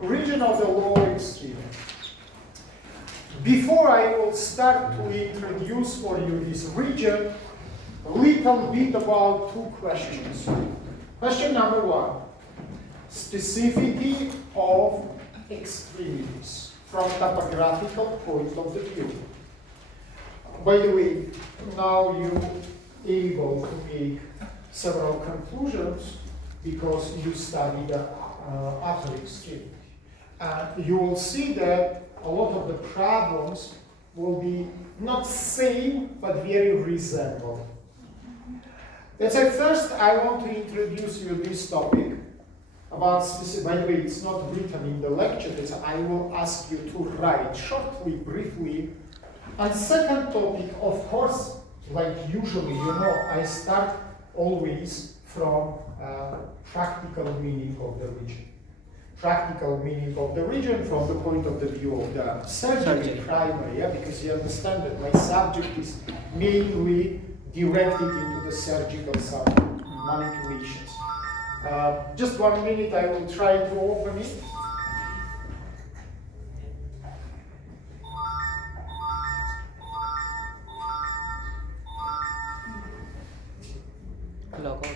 region of the lower extremity. Before I will start to introduce for you this region, a little bit about two questions. Question number one, specificity of extremities from topographical point of the view. By the way, now you're able to make several conclusions because you studied the upper extremity. You will see that a lot of the problems will be not same, but very resemble. Let's say first I want to introduce you this topic about specific, by the way, it's not written in the lecture, I will ask you to write shortly, briefly. And second topic, of course, like usually, you know, I start always from practical meaning of the region. Practical meaning of the region from the point of the view of the surgery primary, yeah, because you understand that my subject is mainly directed into the surgical manipulations. Just 1 minute, I will try to open it. Log out.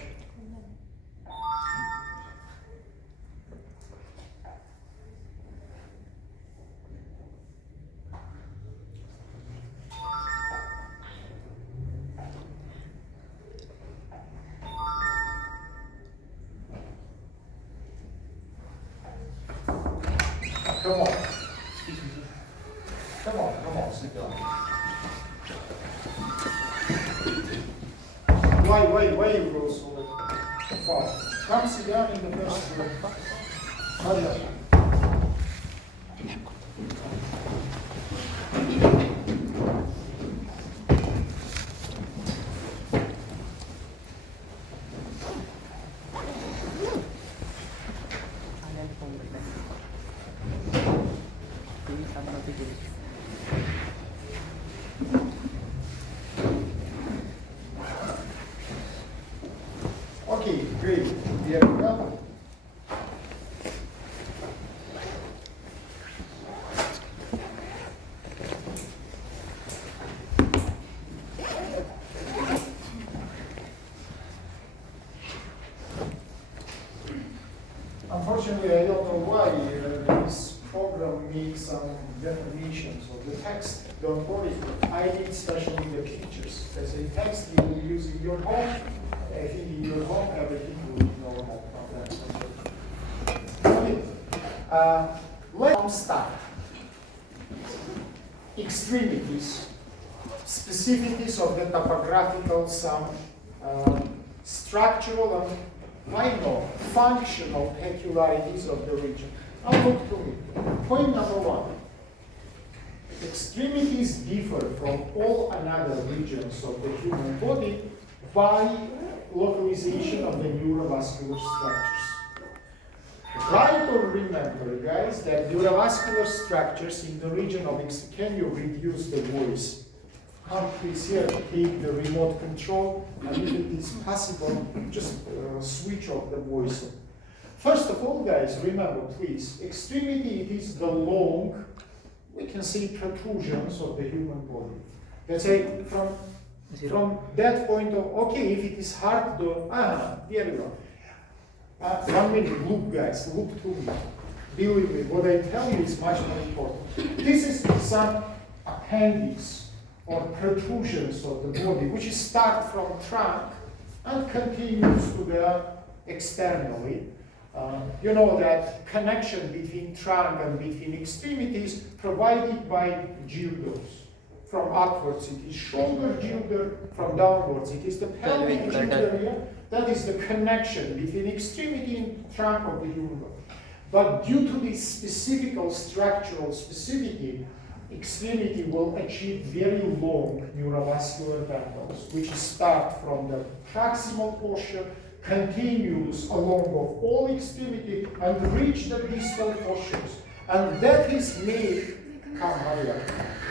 Come on, sit down. Why you go so far? Come sit down in the first room. Hurry up. Okay, great. Here we go. Unfortunately, I don't know why this program makes some definitions of the text. Don't worry, I need especially the pictures. As a text you will use in your home. I think in your home everything will be normal from that. Okay, let's start. Extremities, specificities of the topographical, some structural and minor functional peculiarities of the region. Now look to me. Point number one. Extremities differ from all other regions of the human body by localization of the neurovascular structures. Try to remember, guys, that neurovascular structures in the region of can you reduce the voice? Come please here, take the remote control, and if it is possible, just switch off the voice. First of all, guys, remember, please, extremity, it is the long, we can say protrusions of the human body. Let's say from that point of, okay, if it is hard to, there you go. 1 minute, look guys, look to me. Believe me, what I tell you is much more important. This is some appendix or protrusions of the body, which start from trunk and continues to the externally. You know that connection between trunk and between extremities provided by gilders. From upwards it is shoulder gilder, from downwards it is the pelvic gilder. That is the connection between extremity and trunk of the human body. But due to this specific structural specificity, extremity will achieve very long neurovascular bundles, which start from the proximal portion, continues along of all extremity, and reach the distal portions. And that is made,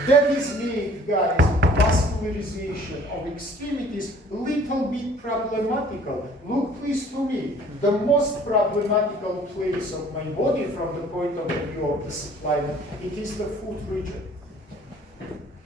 that is made, guys, vascular vascularization of extremities a little bit problematical. Look please to me. The most problematical place of my body from the point of view of the supply, it is the foot region.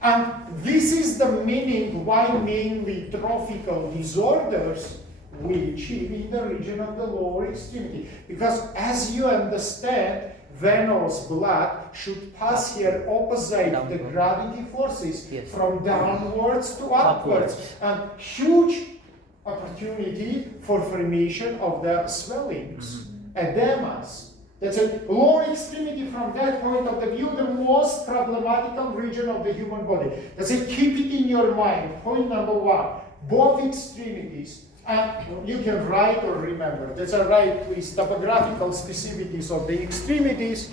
And this is the meaning why mainly trophical disorders we achieve in the region of the lower extremity. Because as you understand, venous blood should pass here opposite the gravity forces from downwards to upwards. And huge opportunity for formation of the swellings, edemas. That's a lower extremity from that point of the view, the most problematical region of the human body. That's it, keep it in your mind. Point number one, both extremities, and you can write or remember. That's a right, please, topographical specificities of the extremities.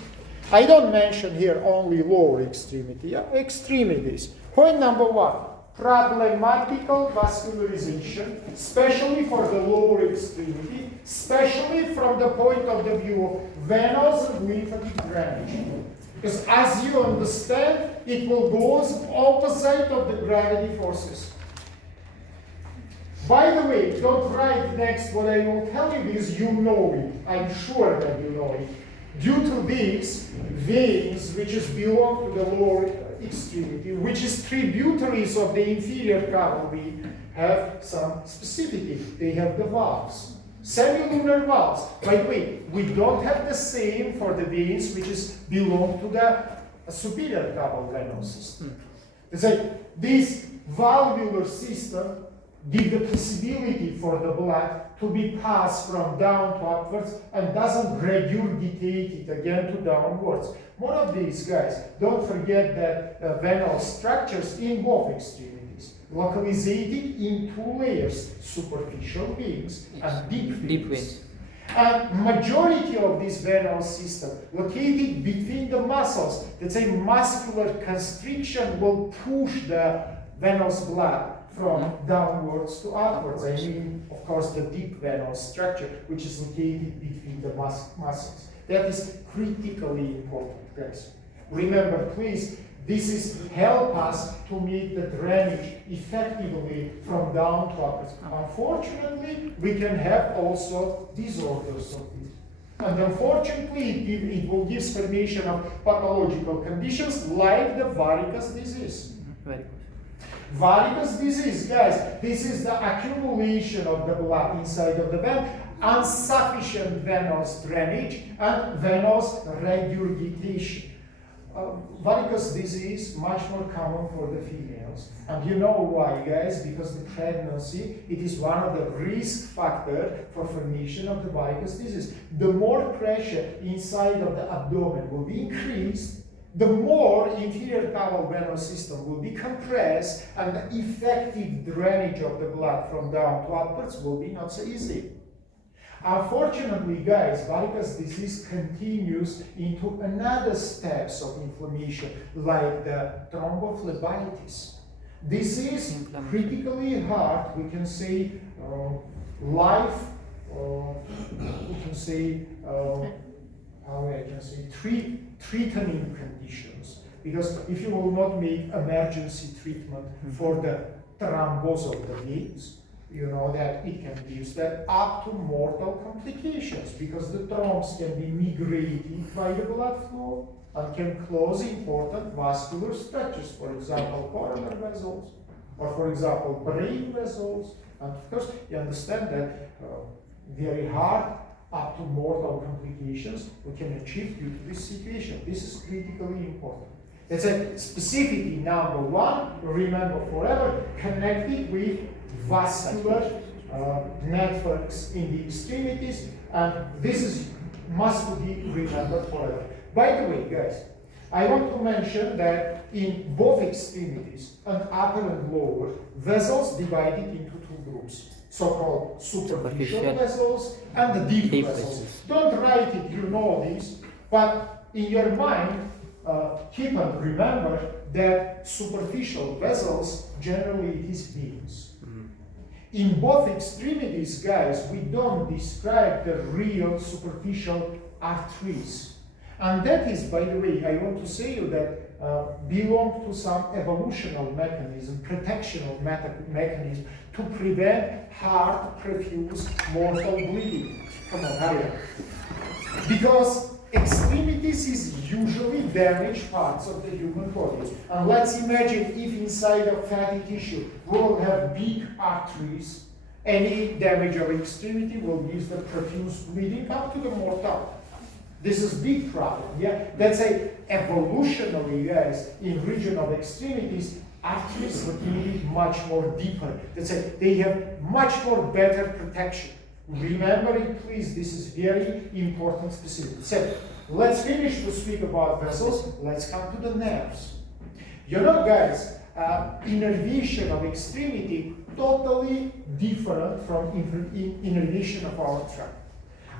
I don't mention here only lower extremity, extremities. Point number one, problematical vascularization, especially for the lower extremity, especially from the point of the view of venous and lymphatic drainage. Because as you understand, it will go opposite of the gravity forces. By the way, don't write next what I will tell you because you know it. I'm sure that you know it. Due to these veins, which is belong to the lower extremity, which is tributaries of the inferior cavalry, have some specificity. They have the valves, semilunar valves. By the way, we don't have the same for the veins which is belong to the superior caval venous system. It's like this valvular system give the possibility for the blood to be passed from down to upwards and doesn't regurgitate it again to downwards. More of these, guys. Don't forget that venous structures in both extremities, localized in two layers, superficial veins and deep veins. And majority of this venous system located between the muscles. Let's say muscular constriction will push the venous blood from downwards to upwards. I mean, of course, the deep venous structure, which is located between the muscles. That is critically important, guys. Remember, please, this is help us to make the drainage effectively from down to upwards. Unfortunately, we can have also disorders of it. And unfortunately, it will give formation of pathological conditions like the varicose disease. Varicose disease, guys, this is the accumulation of the blood inside of the vein, insufficient venous drainage, and venous regurgitation. Varicose disease much more common for the females. And you know why, guys? Because the pregnancy, it is one of the risk factors for formation of the varicose disease. The more pressure inside of the abdomen will be increased, the more inferior caval venous system will be compressed, and the effective drainage of the blood from down to upwards will be not so easy. Unfortunately, guys, varicose disease continues into another steps of inflammation, like the thrombophlebitis. This is critically hard, we can say, threatening conditions. Because if you will not make emergency treatment for the thrombus of the veins, you know that it can give that up to mortal complications, because the thrombs can be migrated by the blood flow and can close important vascular structures, for example, coronary vessels, or for example, brain vessels. And of course, you understand that very hard, up to mortal complications we can achieve due to this situation. This is critically important. It's a specificity number one, remember forever, connected with vascular networks in the extremities, and this is must be remembered forever. By the way, guys, I want to mention that in both extremities, and upper and lower, vessels divided into two groups, so-called superficial vessels and the deep vessels. Don't write it, you know this, but in your mind, keep and remember that superficial vessels, generally it is veins. In both extremities, guys, we don't describe the real superficial arteries. And that is, by the way, I want to say you that belong to some evolutional mechanism, protectional mechanism to prevent heart perfuse mortal bleeding. Come on, hurry up. Because extremities is usually damaged parts of the human body. And let's imagine if inside of fatty tissue we will have big arteries, any damage of extremity will give the profuse bleeding up to the mortality. This is big problem, yeah? Let's say evolutionally, guys, in region of extremities, arteries located much more deeper. Let's say they have much more better protection. Remember it, please, this is very important specific. So, let's finish to speak about vessels, let's come to the nerves. You know, guys, innervation of extremity totally different from innervation of our trunk.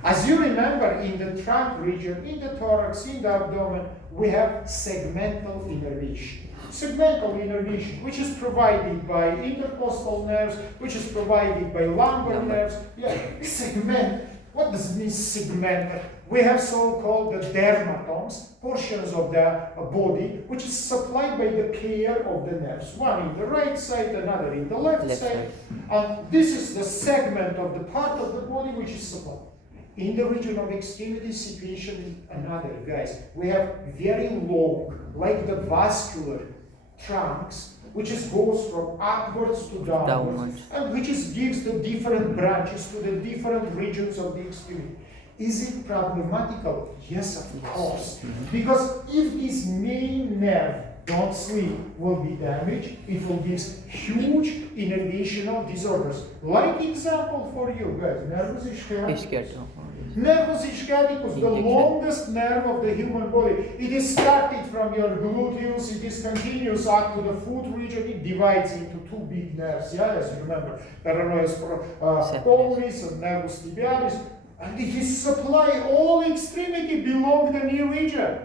As you remember, in the trunk region, in the thorax, in the abdomen, we have segmental innervation. Segmental innervation, which is provided by intercostal nerves, which is provided by lumbar nerves. Yeah, segment. What does it mean, segmental? We have so-called the dermatomes, portions of the body, which is supplied by the pair of the nerves. One in the right side, another in the left side. And this is the segment of the part of the body which is supplied. In the region of extremity situation is another, guys. We have very long, like the vascular trunks, which goes from upwards to downwards, and which gives the different branches to the different regions of the extremity. Is it problematical? Yes, of course. Because if this main nerve don't sleep will be damaged, it will give huge innervational disorders. Like example for you guys, nervus ischiaticus. Nervus ischiaticus, the longest nerve of the human body. It is started from your gluteus, it is continuous up to the foot region, it divides into two big nerves, yeah, as you remember, peroneus palmaris and nervus tibialis, and it is supply all extremity belong the knee region.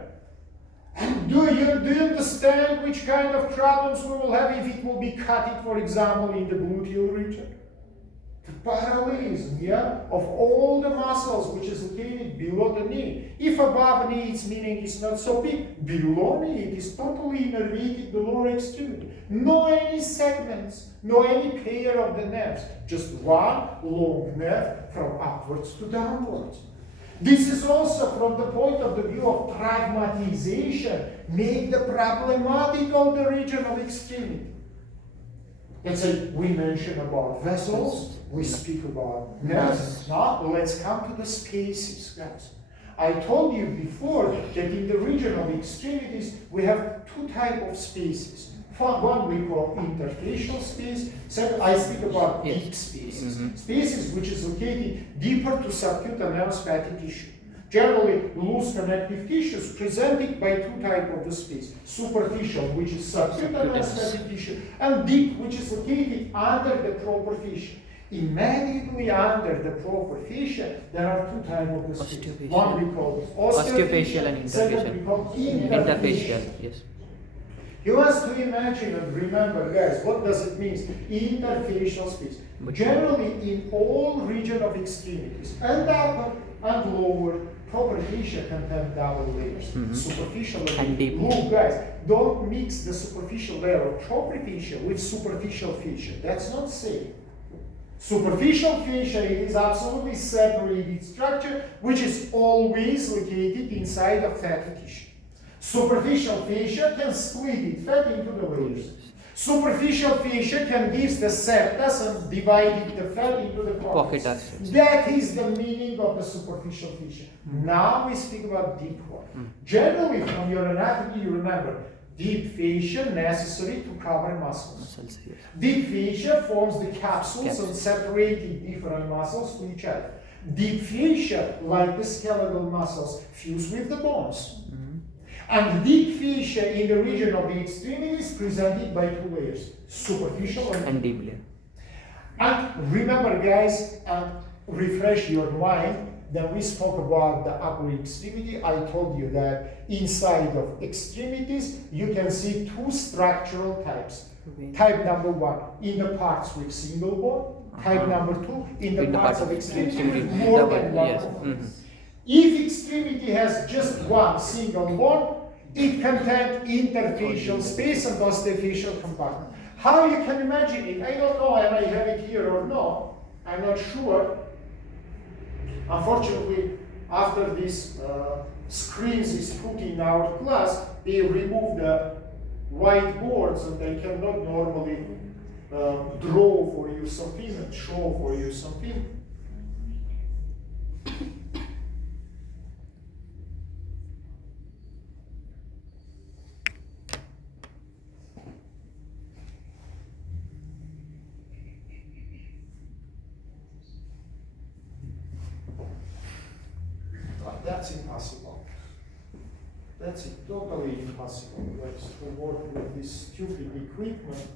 And do you understand which kind of problems we will have if it will be cut, for example, in the gluteal region? The parallelism, yeah, of all the muscles which is located below the knee. If above knee, its meaning is not so big. Below knee, it is totally innervated the lower extremity. No any segments, no any pair of the nerves. Just one long nerve from upwards to downwards. This is also from the point of the view of traumatization, make the problematic of the region of extremity. Let's say we mention about vessels, we speak about nerves. Now let's come to the spaces, guys. I told you before that in the region of extremities we have two types of spaces. One we call interfacial space. Second, I speak about deep spaces. Spaces which is located deeper to subcutaneous fatty tissue. Generally, loose connective tissues presented by two types of the space. Superficial, which is subcutaneous fatty tissue, and deep, which is located under the proper fascia. Immediately under the proper fascia, there are two types of the space. One we call osteofacial and second we call interfacial. Yes. You must to imagine and remember, guys, what does it mean? Interfacial space. Generally, in all region of extremities, and upper and lower, proper fascia contain double layers. Superficial and deep. Look, guys, don't mix the superficial layer of proper fascia with superficial fascia. That's not safe. Superficial fascia, it is absolutely separated structure, which is always located inside of fatty tissue. Superficial fascia can split it fat into the layers. Superficial fascia can give the septus and divide the fat into the pockets. That is the meaning of the superficial fascia. Now we speak about deep one. Generally, from your anatomy, you remember deep fascia necessary to cover muscles. Deep fascia forms the capsules and separating different muscles to each other. Deep fascia, like the skeletal muscles, fuse with the bones. And deep fascia in the region of the extremities presented by two layers, superficial and deep layer. And remember, guys, and refresh your mind, that we spoke about the upper extremity. I told you that inside of extremities, you can see two structural types. Type number one, in the parts with single bone. Type number two, in the parts of extremity with more than one bone. If extremity has just one single bone, it contains interfacial space and osteofacial compartment. How you can imagine it? I don't know, I might have it here or not. I'm not sure. Unfortunately, after this screens is put in our class, they remove the whiteboards and they cannot normally draw for you something and show for you something. But that's impossible. That's totally impossible, guys, to work with this stupid equipment.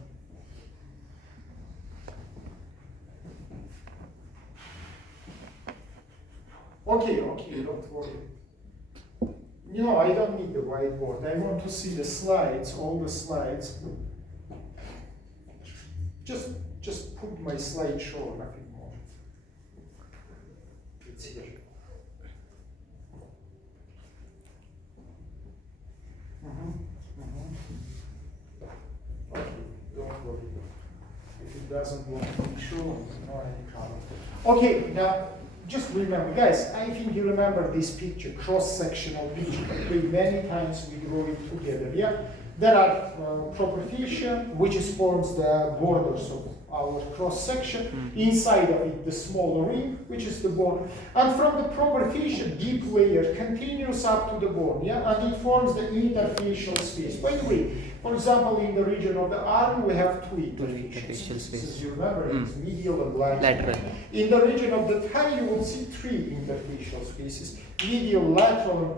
Okay, don't worry. No, I don't need the whiteboard. I want to see the slides, all the slides. Just put my slideshow, nothing more. It's here. Okay, don't worry. If it doesn't want to be shown, no any problem. Okay, now just remember, guys, I think you remember this picture, cross-sectional picture. Many times we draw it together, yeah? There are proportion, which forms the borders of our cross-section. Inside of it, the small ring, which is the bone. And from the proportion, deep layer continues up to the bone, yeah? And it forms the interfacial space. By the way, for example, in the region of the arm, we have two interfacial spaces. As you remember, it's medial and lateral. In the region of the thigh, you will see three interfacial spaces, medial, lateral, and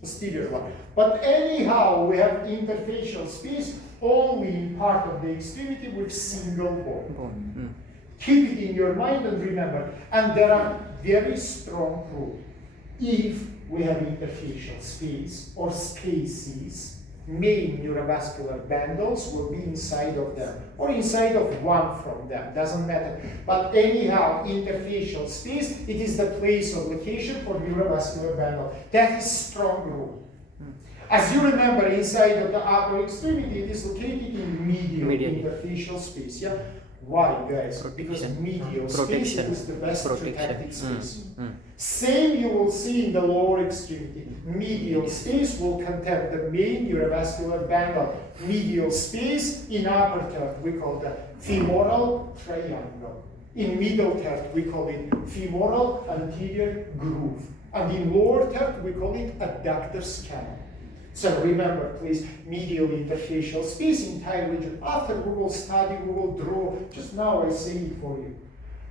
posterior one. But anyhow, we have interfacial space only in part of the extremity with single bone. Keep it in your mind and remember. And there are very strong rules. If we have interfacial space or spaces, main neurovascular bundles will be inside of them or inside of one from them, doesn't matter. But anyhow, interfacial space, it is the place of location for neurovascular bundle. That is strong rule. As you remember, inside of the upper extremity, it is located in medial interfacial space. Yeah. Why, guys? Because medial space is the best protected space. Same you will see in the lower extremity. Medial space will contain the main neurovascular bundle. Medial space in upper third, we call that femoral triangle. In middle third, we call it femoral anterior groove. And in lower third, we call it adductor's canal. So remember, please, medial interfacial space, entire region. After we will study, we will draw. Just now I say it for you.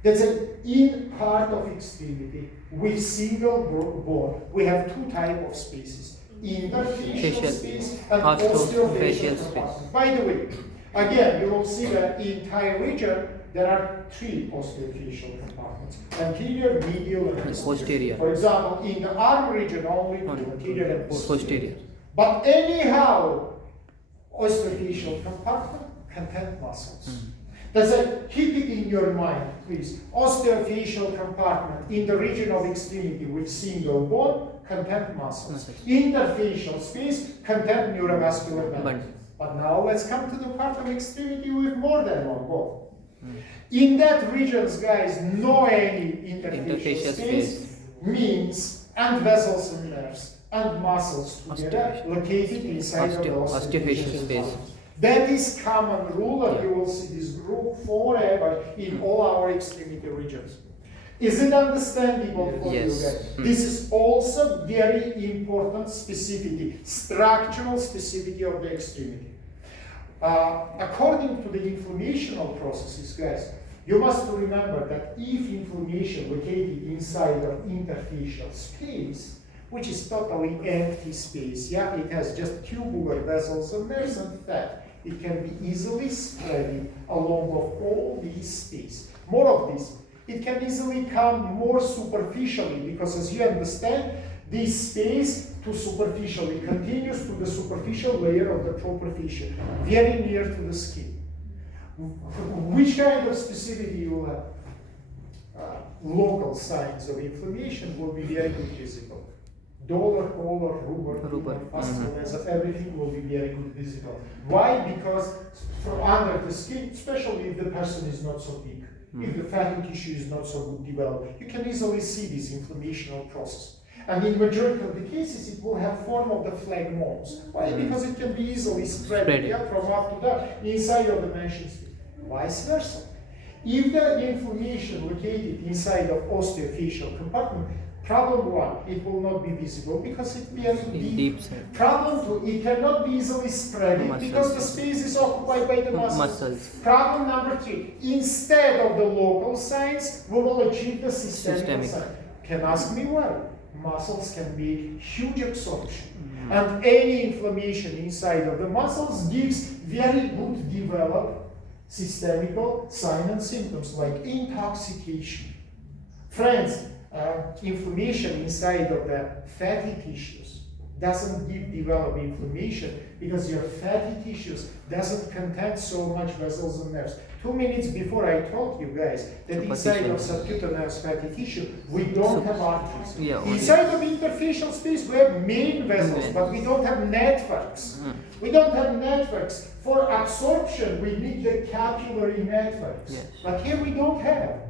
That's an in part of extremity with single bone. We have two types of spaces: interfacial space and osteofacial space. By the way, again, you will see that in entire region there are three osteofacial compartments: anterior, medial, and posterior. For example, in the arm region, only anterior and posterior. But anyhow, osteofacial compartment contains muscles. That's it. Keep it in your mind, please. Osteofacial compartment in the region of extremity with single bone contains muscles. Interfacial space contains neurovascular bundles. But now let's come to the part of extremity with more than one bone. In that regions, guys, no any interfacial space means and vessels and nerves and muscles together located inside of the osteofacial space. That is common rule, and you will see this rule forever in all our extremity regions. Is it understandable for you guys? This is also very important specificity, structural specificity of the extremity. According to the inflammational processes, guys, you must remember that if inflammation located inside of interfacial space, which is totally empty space, yeah, it has just tubular vessels and nerves and fat, it can be easily spreading along of all these space. More of this, it can easily come more superficially, because as you understand, this space to superficially continues to the superficial layer of the properficial, very near to the skin. Which kind of specificity you will have? local signs of inflammation will be very good visible. Dollar, collar, rubor, tumor, vascular, everything will be very good visible. Why? Because from under the skin, especially if the person is not so big, if the fatty tissue is not so good developed, you can easily see this inflammational process. And in majority of the cases, it will have form of the phlegmones. Why? Because it can be easily spread from up to down inside of the mentioned skin. Vice versa. If the inflammation located inside of osteofacial compartment, problem one, it will not be visible because it's very deep. Problem two, it cannot be easily spread because the space is occupied by the muscles. Problem number three, instead of the local signs, we will achieve the systemic sign. Can ask me why? Muscles can make huge absorption. And any inflammation inside of the muscles gives very good developed systemical signs and symptoms like intoxication. Friends, inflammation inside of the fatty tissues doesn't give develop inflammation because your fatty tissues doesn't contain so much vessels and nerves. 2 minutes before I told you guys that inside of subcutaneous fatty tissue we don't have arteries. Inside of interfacial space we have main vessels, but we don't have networks. We don't have networks. For absorption we need the capillary networks. But here we don't have.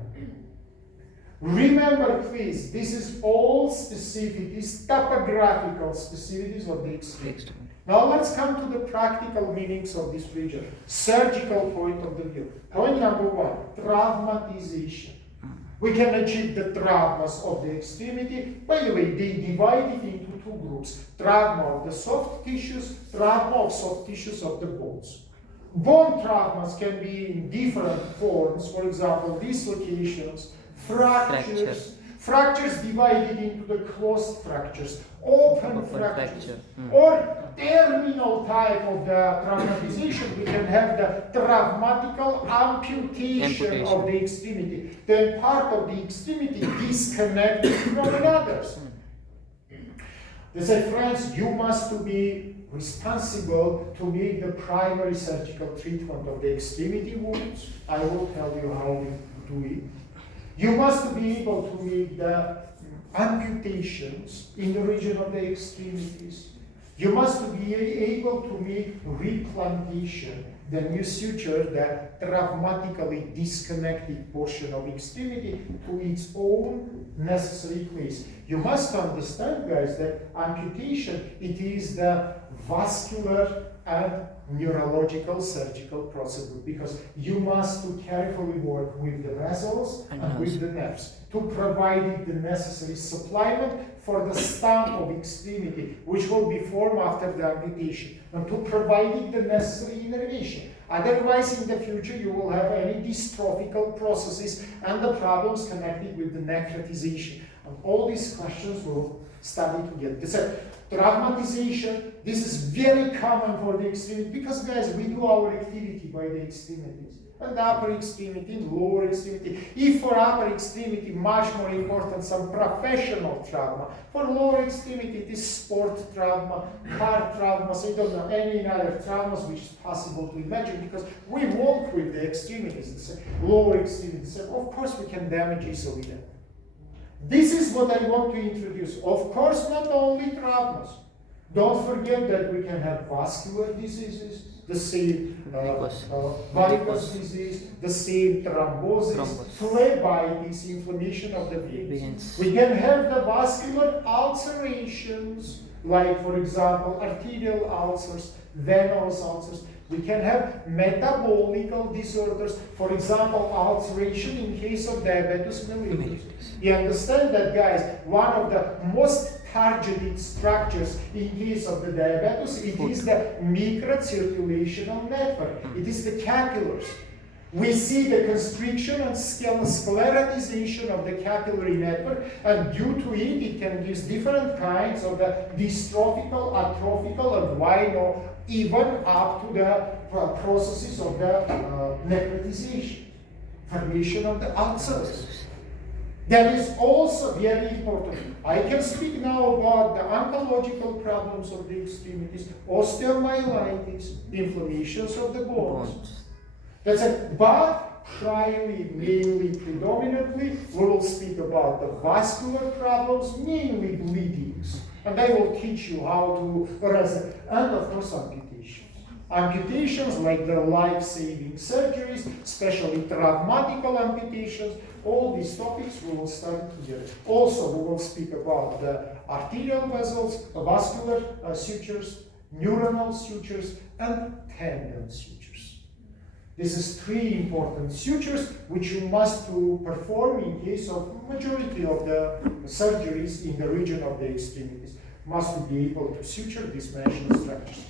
Remember please, this is all specific, these topographical specificities of the extremity. Now let's come to the practical meanings of this region. Surgical point of the view. Point number one, traumatization. We can achieve the traumas of the extremity. By the way, they divide it into two groups. Trauma of the soft tissues, trauma of soft tissues of the bones. Bone traumas can be in different forms. For example, dislocations, fractures divided into the closed fractures, open fractures, or terminal type of the traumatization. We can have the traumatical amputation of the extremity. Then part of the extremity disconnected from others. They say, friends, you must be responsible to make the primary surgical treatment of the extremity wounds. I will tell you how we do it. You must be able to make the amputations in the region of the extremities. You must be able to make replantation, the new suture, the traumatically disconnected portion of extremity to its own necessary place. You must understand, guys, that amputation, it is the vascular and neurological surgical procedure, because you must carefully work with the vessels and with the nerves to provide the necessary supplement for the stump of extremity, which will be formed after the amputation, and to provide the necessary innervation. Otherwise, in the future, you will have any dystrophical processes and the problems connected with the necrotization. And all these questions we'll study together. Traumatization, this is very common for the extremity because, guys, we do our activity by the extremities. And upper extremity, and lower extremity. If for upper extremity, much more important, some professional trauma. For lower extremity, it is sport trauma, car traumas, I don't know, any other traumas which is possible to imagine because we work with the extremities, the lower extremities. Of course, we can damage easily them. This is what I want to introduce. Of course, not only traumas. Don't forget that we can have vascular diseases, the same varicose disease, the same thrombosis, phlebitis, inflammation of the veins. We can have the vascular ulcerations, like, for example, arterial ulcers, venous ulcers. We can have metabolic disorders, for example, ulceration in case of diabetes mellitus. You understand that, guys, one of the most targeted structures in case of the diabetes, it is the microcirculational network. It is the capillars. We see the constriction and sclerotization of the capillary network, and due to it, it can give different kinds of the dystrophical, atrophical, and why not, even up to the processes of the necrotization, formation of the ulcers. That is also very important. I can speak now about the oncological problems of the extremities, osteomyelitis, inflammations of the bones. That's it. But highly mainly predominantly. We will speak about the vascular problems, mainly bleedings. And I will teach you how to rescue. And of course, amputations. Amputations like the life-saving surgeries, especially traumatical amputations, all these topics we will study together. Also, we will speak about the arterial vessels, vascular sutures, neuronal sutures, and tendon sutures. This is 3 important sutures which you must perform in case of majority of the surgeries in the region of the extremities. Must be able to suture these mentioned structures.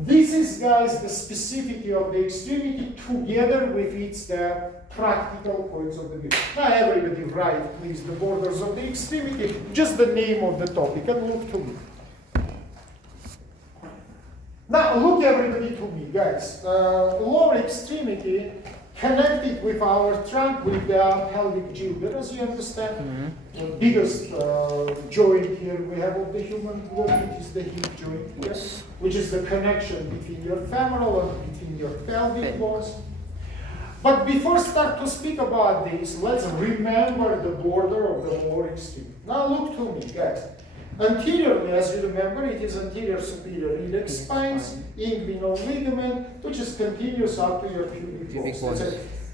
This is, guys, the specificity of the extremity together with its practical points of the view. Now everybody write, please, the borders of the extremity, just the name of the topic, and look to me. Now look everybody to me, guys. Lower extremity connected with our trunk with the pelvic girdle, as you understand. The biggest joint here we have of the human body is the hip joint, yes, which is the connection between your femoral and between your pelvic bones. But before start to speak about this, let's remember the border of the lower extremity. Now look to me, guys. Anteriorly, as you remember, it is anterior superior iliac spines, inguinal ligament, which is continuous up to your pubic bones.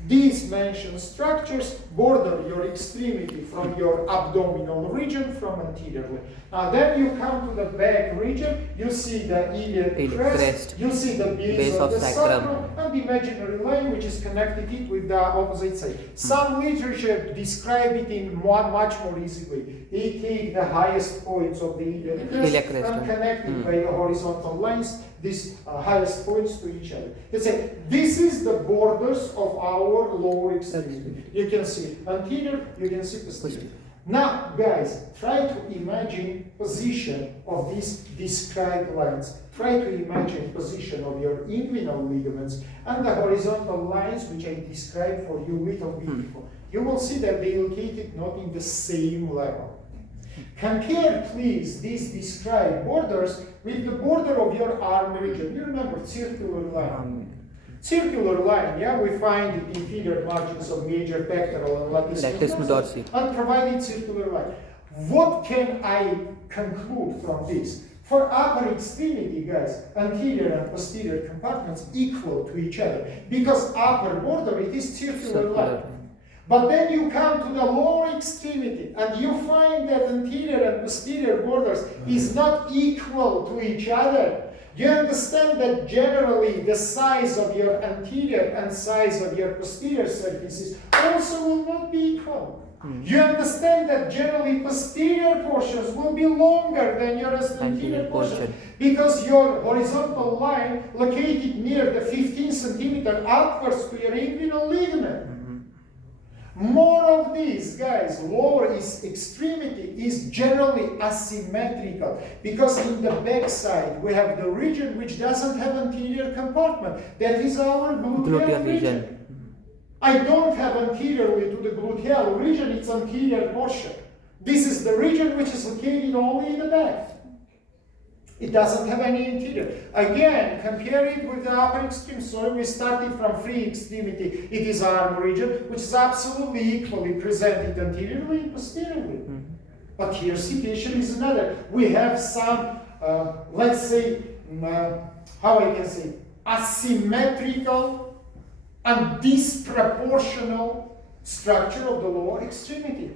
These mentioned structures border your extremity from your abdominal region from anteriorly. Now then you come to the back region, you see the iliac crest, you see the base of the sacrum, and the imaginary line which is connected it with the opposite side. Some literature describe it in much more easily. They take the highest points of the iliac crest and connect it by the horizontal lines, these highest points to each other. Let's say this is the borders of our lower extremity. You can see anterior, you can see posterior. Now, guys, try to imagine position of these described lines. Try to imagine position of your inguinal ligaments and the horizontal lines which I described for you little bit before. You will see that they located not in the same level. Compare, please, these described borders with the border of your arm region. You remember circular line. Circular line, yeah, we find the inferior margins of major pectoral and latissimus dorsi, and provided circular line. What can I conclude from this? For upper extremity, guys, anterior and posterior compartments equal to each other, because upper border, it is circular line. But then you come to the lower extremity and you find that anterior and posterior borders is not equal to each other. You understand that generally the size of your anterior and size of your posterior surfaces also will not be equal. You understand that generally posterior portions will be longer than your anterior portion because your horizontal line located near the 15 centimeter upwards to your inguinal ligament. More of these, guys, lower extremity is generally asymmetrical because in the back side we have the region which doesn't have anterior compartment. That is our gluteal region. I don't have anteriorly to the gluteal region, it's anterior portion. This is the region which is located only in the back. It doesn't have any interior. Again, compare it with the upper extreme. So we started from free extremity. It is arm region, which is absolutely equally presented anteriorly and posteriorly. But here situation is another. We have some, let's say, how I can say, asymmetrical and disproportional structure of the lower extremity.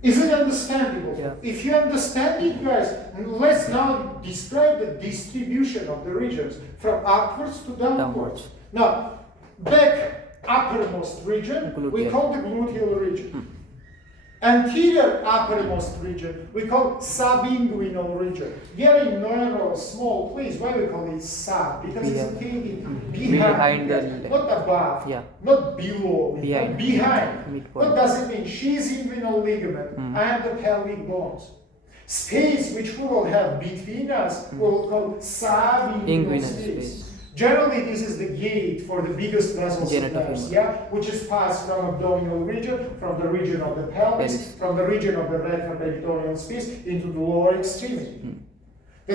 Is it understandable? Yeah. If you understand it, guys, let's now describe the distribution of the regions from upwards to downwards. Now, back uppermost region, we call the gluteal region. Anterior uppermost region, we call subinguinal region. Very narrow, small place. Why we call it sub? Because it's located behind the, not above, not below, but behind. What does it mean? She's inguinal ligament and the pelvic bones. Space which we will have between us, we will call subinguinal space. Generally, this is the gate for the biggest vessels of nerves, which is passed from abdominal region, from the region of the pelvis, from the region of the retroperitoneal space into the lower extremity.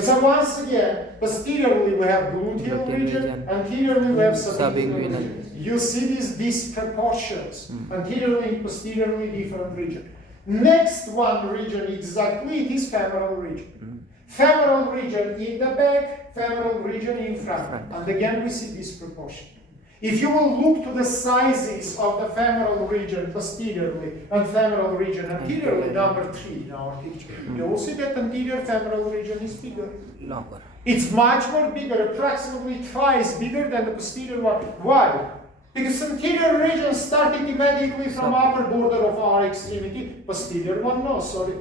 So once again, posteriorly we have gluteal region, anteriorly we have subinguinal region. You see these disproportions, anteriorly and posteriorly different region. Next one region exactly, it is femoral region. Femoral region in the back, femoral region in front. And again we see disproportion. If you will look to the sizes of the femoral region posteriorly and femoral region anteriorly, number 3 in our picture, you will see that anterior femoral region is bigger. Longer. It's much more bigger, approximately twice bigger than the posterior one. Why? Because anterior region started immediately from upper border of our extremity, posterior one no, sorry.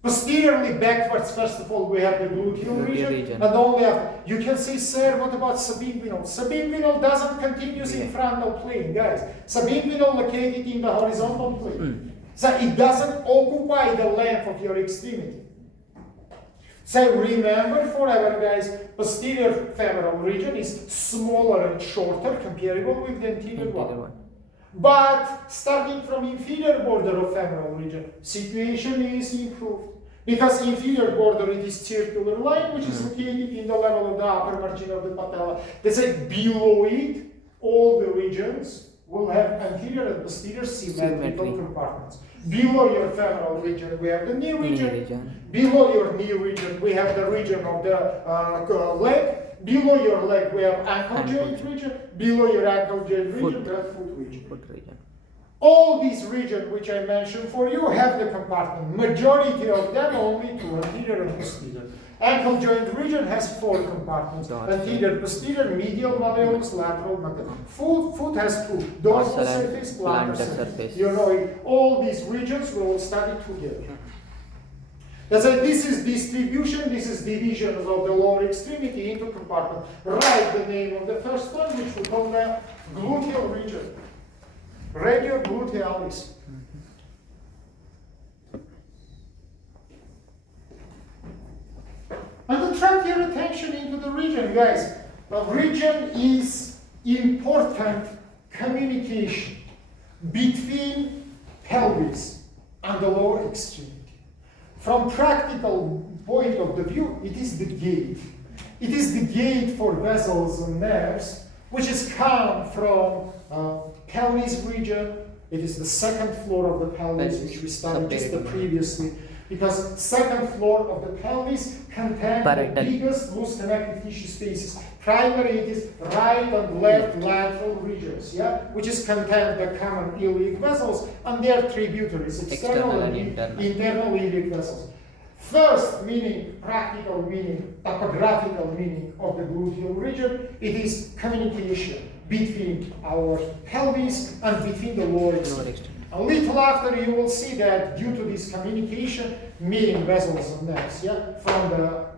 Posteriorly backwards, first of all, we have the gluteal region, and only after. You can say, sir, what about subinguinal? Subinguinal doesn't continues in frontal plane, guys. Subinguinal located in the horizontal plane. So it doesn't occupy the length of your extremity. So remember forever, guys, posterior femoral region is smaller and shorter comparable with the anterior one. But starting from inferior border of femoral region, situation is improved. Because inferior border, it is circular line, which is located in the level of the upper margin of the patella. They say below it, all the regions will have anterior and posterior symmetrical compartments. Below your femoral region, we have the knee region. Below your knee region, we have the region of the leg. Below your leg, we have ankle joint region. Below your ankle joint region, we have foot region. All these regions which I mentioned for you have the compartment. Majority of them only to anterior and posterior. Ankle joint region has 4 compartments. Anterior, posterior, medial, malleolus, lateral, medial. Foot has 2. Dorsal surface, plantar surface. You know it. All these regions we will study together. That's why this is distribution, this is division of the lower extremity into compartment. Write the name of the first one, which we call the gluteal region. Radio glutealis. And attract your attention into the region, guys. The region is important communication between pelvis and the lower extremity. From practical point of the view, it is the gate. It is the gate for vessels and nerves, which is come from pelvis region. It is the second floor of the pelvis, which we studied just previously. Because second floor of the pelvis contains the biggest loose connective tissue spaces. Primary, it is right and left lateral regions, which is contain the common iliac vessels and their tributaries, external and internal iliac vessels. First meaning, practical meaning, topographical meaning of the gluteal region, it is communication between our pelvis and between the lower extremity. A little after you will see that due to this communication, meeting vessels and nerves, from the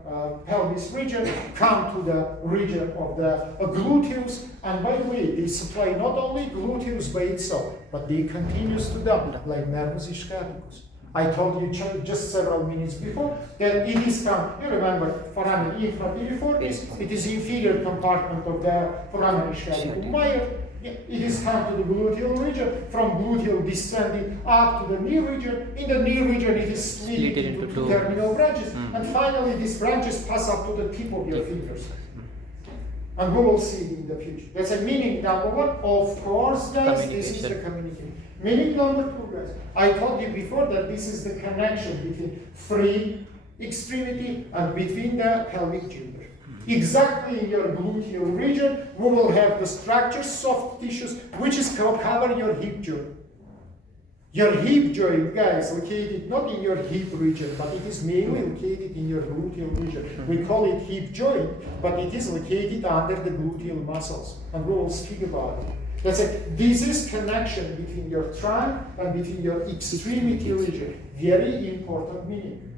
pelvis region come to the region of the gluteus, and by the way, they supply not only gluteus by itself, but they continues to them like nervus ischemicus. I told you just several minutes before that it is come, you remember, foramen infrapiriformis, it is inferior compartment of the foramen ischemicum major. It is come to the gluteal region, from gluteal descending up to the knee region. In the knee region, it is split into 2 terminal branches, and finally these branches pass up to the tip of your fingers. And we will see in the future. That's a meaning number 1. Of course, guys, this is the communication. Meaning number 2, guys. I told you before that this is the connection between free extremity and between the pelvic chamber. Exactly in your gluteal region, we will have the structures, soft tissues, which is cover your hip joint. Your hip joint, guys, located not in your hip region, but it is mainly located in your gluteal region. We call it hip joint, but it is located under the gluteal muscles, and we will speak about it. That's it. This is connection between your trunk and between your extremity region. Very important meaning.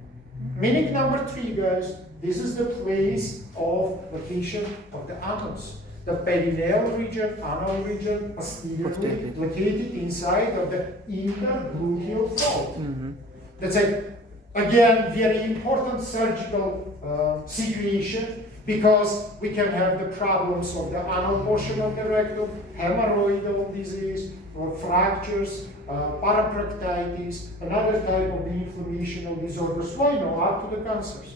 Meaning number 3, guys. This is the place of location of the anus. The perineal region, anal region, posteriorly located inside of the intergluteal fold. That's it. Again, very important surgical situation, because we can have the problems of the anal portion of the rectum, hemorrhoidal disease, or fractures, paraproctitis, another type of the inflammational disorders. Why not? Up to the cancers.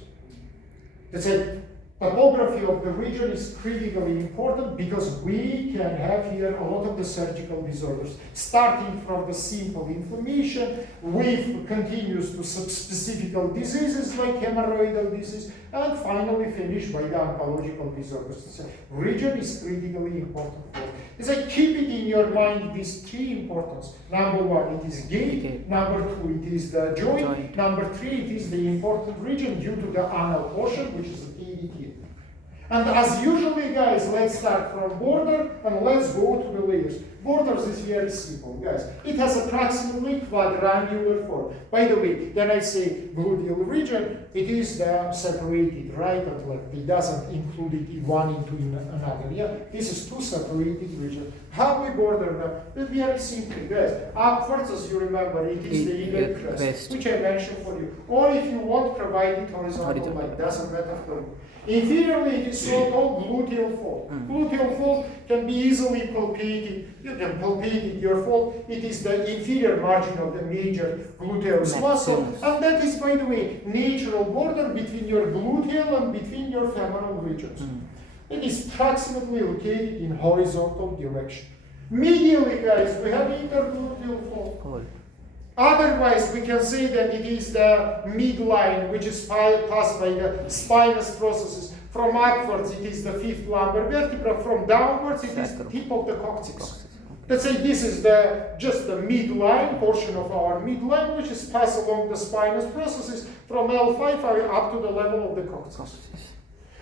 Let's say topography of the region is critically important because we can have here a lot of the surgical disorders, starting from the simple inflammation, with continuous to specific diseases like hemorrhoidal disease, and finally finish by the oncological disorders. So region is critically important for us. It's like keep it in your mind these three importance. Number one, it is gait. Number two, it is the joint. Number three, it is the important region due to the anal portion, which is the PDT. And as usually, guys, let's start from border and let's go to the layers. Borders is very simple, guys. It has approximately quadrangular form. By the way, when I say gluteal region, it is the separated right and left. It doesn't include it in one into another. Yeah, this is two separated regions. How we border them? It's very simple, guys. Upwards, as you remember, it is the eagle crest, which I mentioned for you. Or if you want, provide it horizontal line. Doesn't matter for you. Inferiorly, it is so-called gluteal fold. Gluteal fold can be easily palpated. You can palpate your fold. It is the inferior margin of the major gluteus muscle. And that is, by the way, natural border between your gluteal and between your femoral regions. It is approximately located in horizontal direction. Medially, guys, we have intergluteal fold. Otherwise, we can say that it is the midline, which is passed by the spinous processes. From upwards, it is the fifth lumbar vertebra. From downwards, it is the tip of the coccyx. Let's say this is just the midline, portion of our midline, which is passed along the spinous processes from L5 up to the level of the coccyx.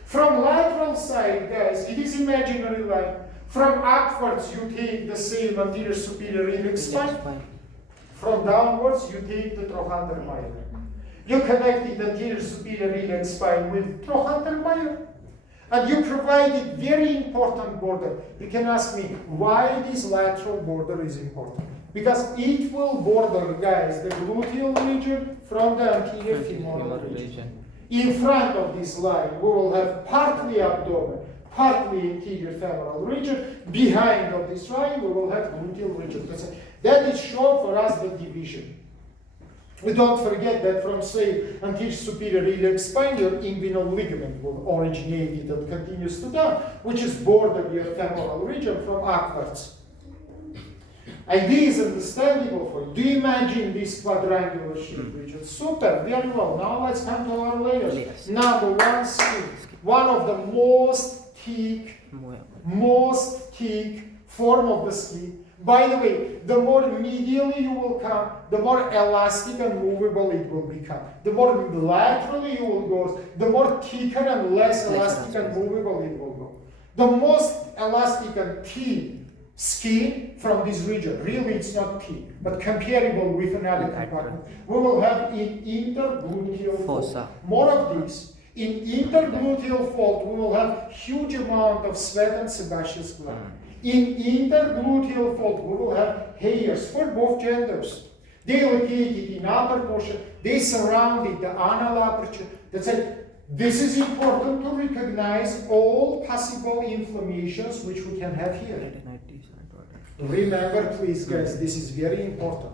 From lateral side, guys, it is imaginary line. From upwards, you take the same anterior superior iliac spine. From downwards, you take the trochanter major. You connect the anterior superior iliac spine with trochanter major, and you provided very important border. You can ask me why this lateral border is important. Because it will border, guys, the gluteal region from the anterior femoral region. In front of this line, we will have partly abdomen, partly anterior femoral region. Behind of this line, we will have gluteal region. That is shown for us the division. We don't forget that from, say, anterior superior iliac spine, your inguinal ligament will originate it and continues to down, which is bordered your femoral region from upwards. Idea is understandable for you. Do you imagine this quadrangular shaped region? Super, very well. Now let's come to our layers. Yes. Number one, skin. One of the most thick form of the skin. By the way, the more medially you will come, the more elastic and movable it will become. The more laterally you will go, the more thicker and less elastic and movable it will go. The most elastic and thin skin from this region, really it's not thin, but comparable with another compartment, we will have in intergluteal fold. More of this. In intergluteal fold, we will have huge amount of sweat and sebaceous gland. In intergluteal fold, we will have hairs for both genders. They located in upper portion. They surrounded the anal aperture. That's it. This is important to recognize all possible inflammations which we can have here. Remember, please, guys, this is very important.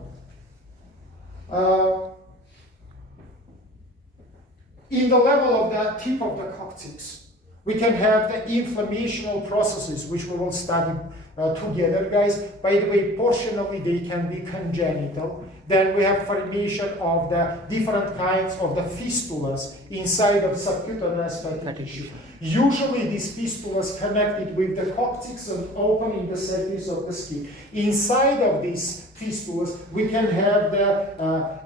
In the level of the tip of the coccyx, we can have the inflammational processes, which we will study together, guys. By the way, portionally they can be congenital. Then we have formation of the different kinds of the fistulas inside of subcutaneous fatty tissue. Usually these fistulas connected with the coccyx and open in the surface of the skin. Inside of these fistulas, we can have the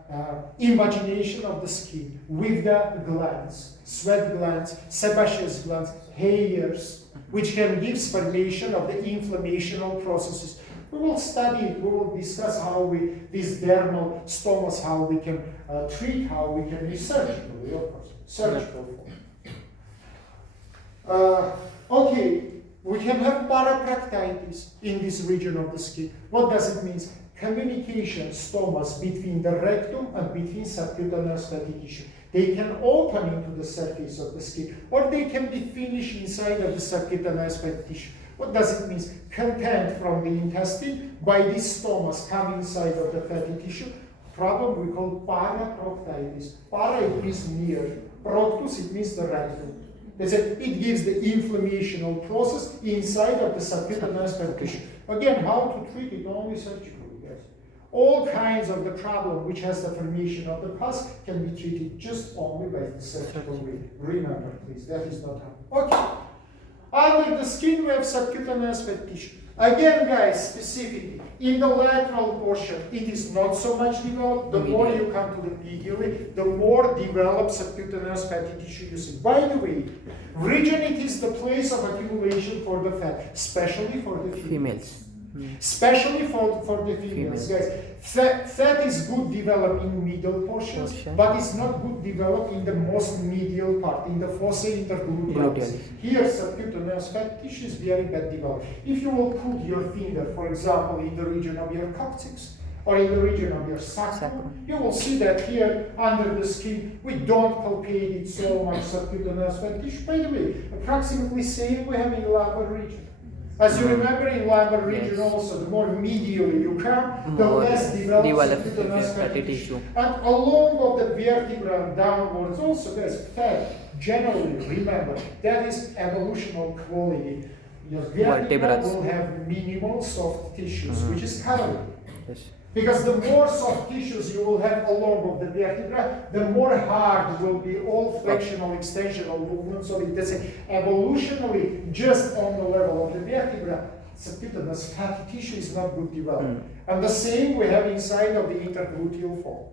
invagination of the skin with the glands, sweat glands, sebaceous glands, hairs, which can give formation of the inflammational processes. We will study it, we will discuss how these dermal stomas, how we can treat, how we can be surgically, of course, surgical. Okay, we can have parapractitis in this region of the skin. What does it mean? Communication stomas between the rectum and between subcutaneous fatty tissue. They can open into the surface of the skin, or they can be finished inside of the subcutaneous fatty tissue. What does it mean? Content from the intestine by these stomas come inside of the fatty tissue. Problem we call paraproctitis. Para is near. Proctus, it means the red fluid. That's it. It gives the inflammational process inside of the subcutaneous fat tissue. Again, how to treat it? Only surgically, guys. All kinds of the problem which has the formation of the pus can be treated just only by the surgical way. Remember, please, that is not how. Okay. Under the skin, we have subcutaneous fat tissue. Again, guys, specifically, in the lateral portion, it is not so much developed. The more you come to the medially, the more developed subcutaneous fatty tissue you see. By the way, region, it is the place of accumulation for the fat, especially for the females. Especially for the females, guys. Fat is good developed in middle portions, but it's not good developed in the most medial part, in the fossa interglutealis. Here, subcutaneous fat tissue is very bad developed. If you will put your finger, for example, in the region of your coccyx, or in the region of your sacrum, you will see that here under the skin, we don't palpate it so much subcutaneous fat tissue. By the way, approximately same we have in the lumbar region. As you remember, in lumbar region also, the more medially you come, the less developed subcutaneous fatty tissue. And along of the vertebra and downwards also, there's fat. Generally, remember, that is evolutional quality. Your vertebra will have minimal soft tissues, which is covering. Because the more soft tissues you will have along of the vertebra, the more hard will be all flexional, extensional movements of it. That's it. Evolutionally, just on the level of the vertebra, subcutaneous fatty tissue is not good developed. And the same we have inside of the intergluteal fold.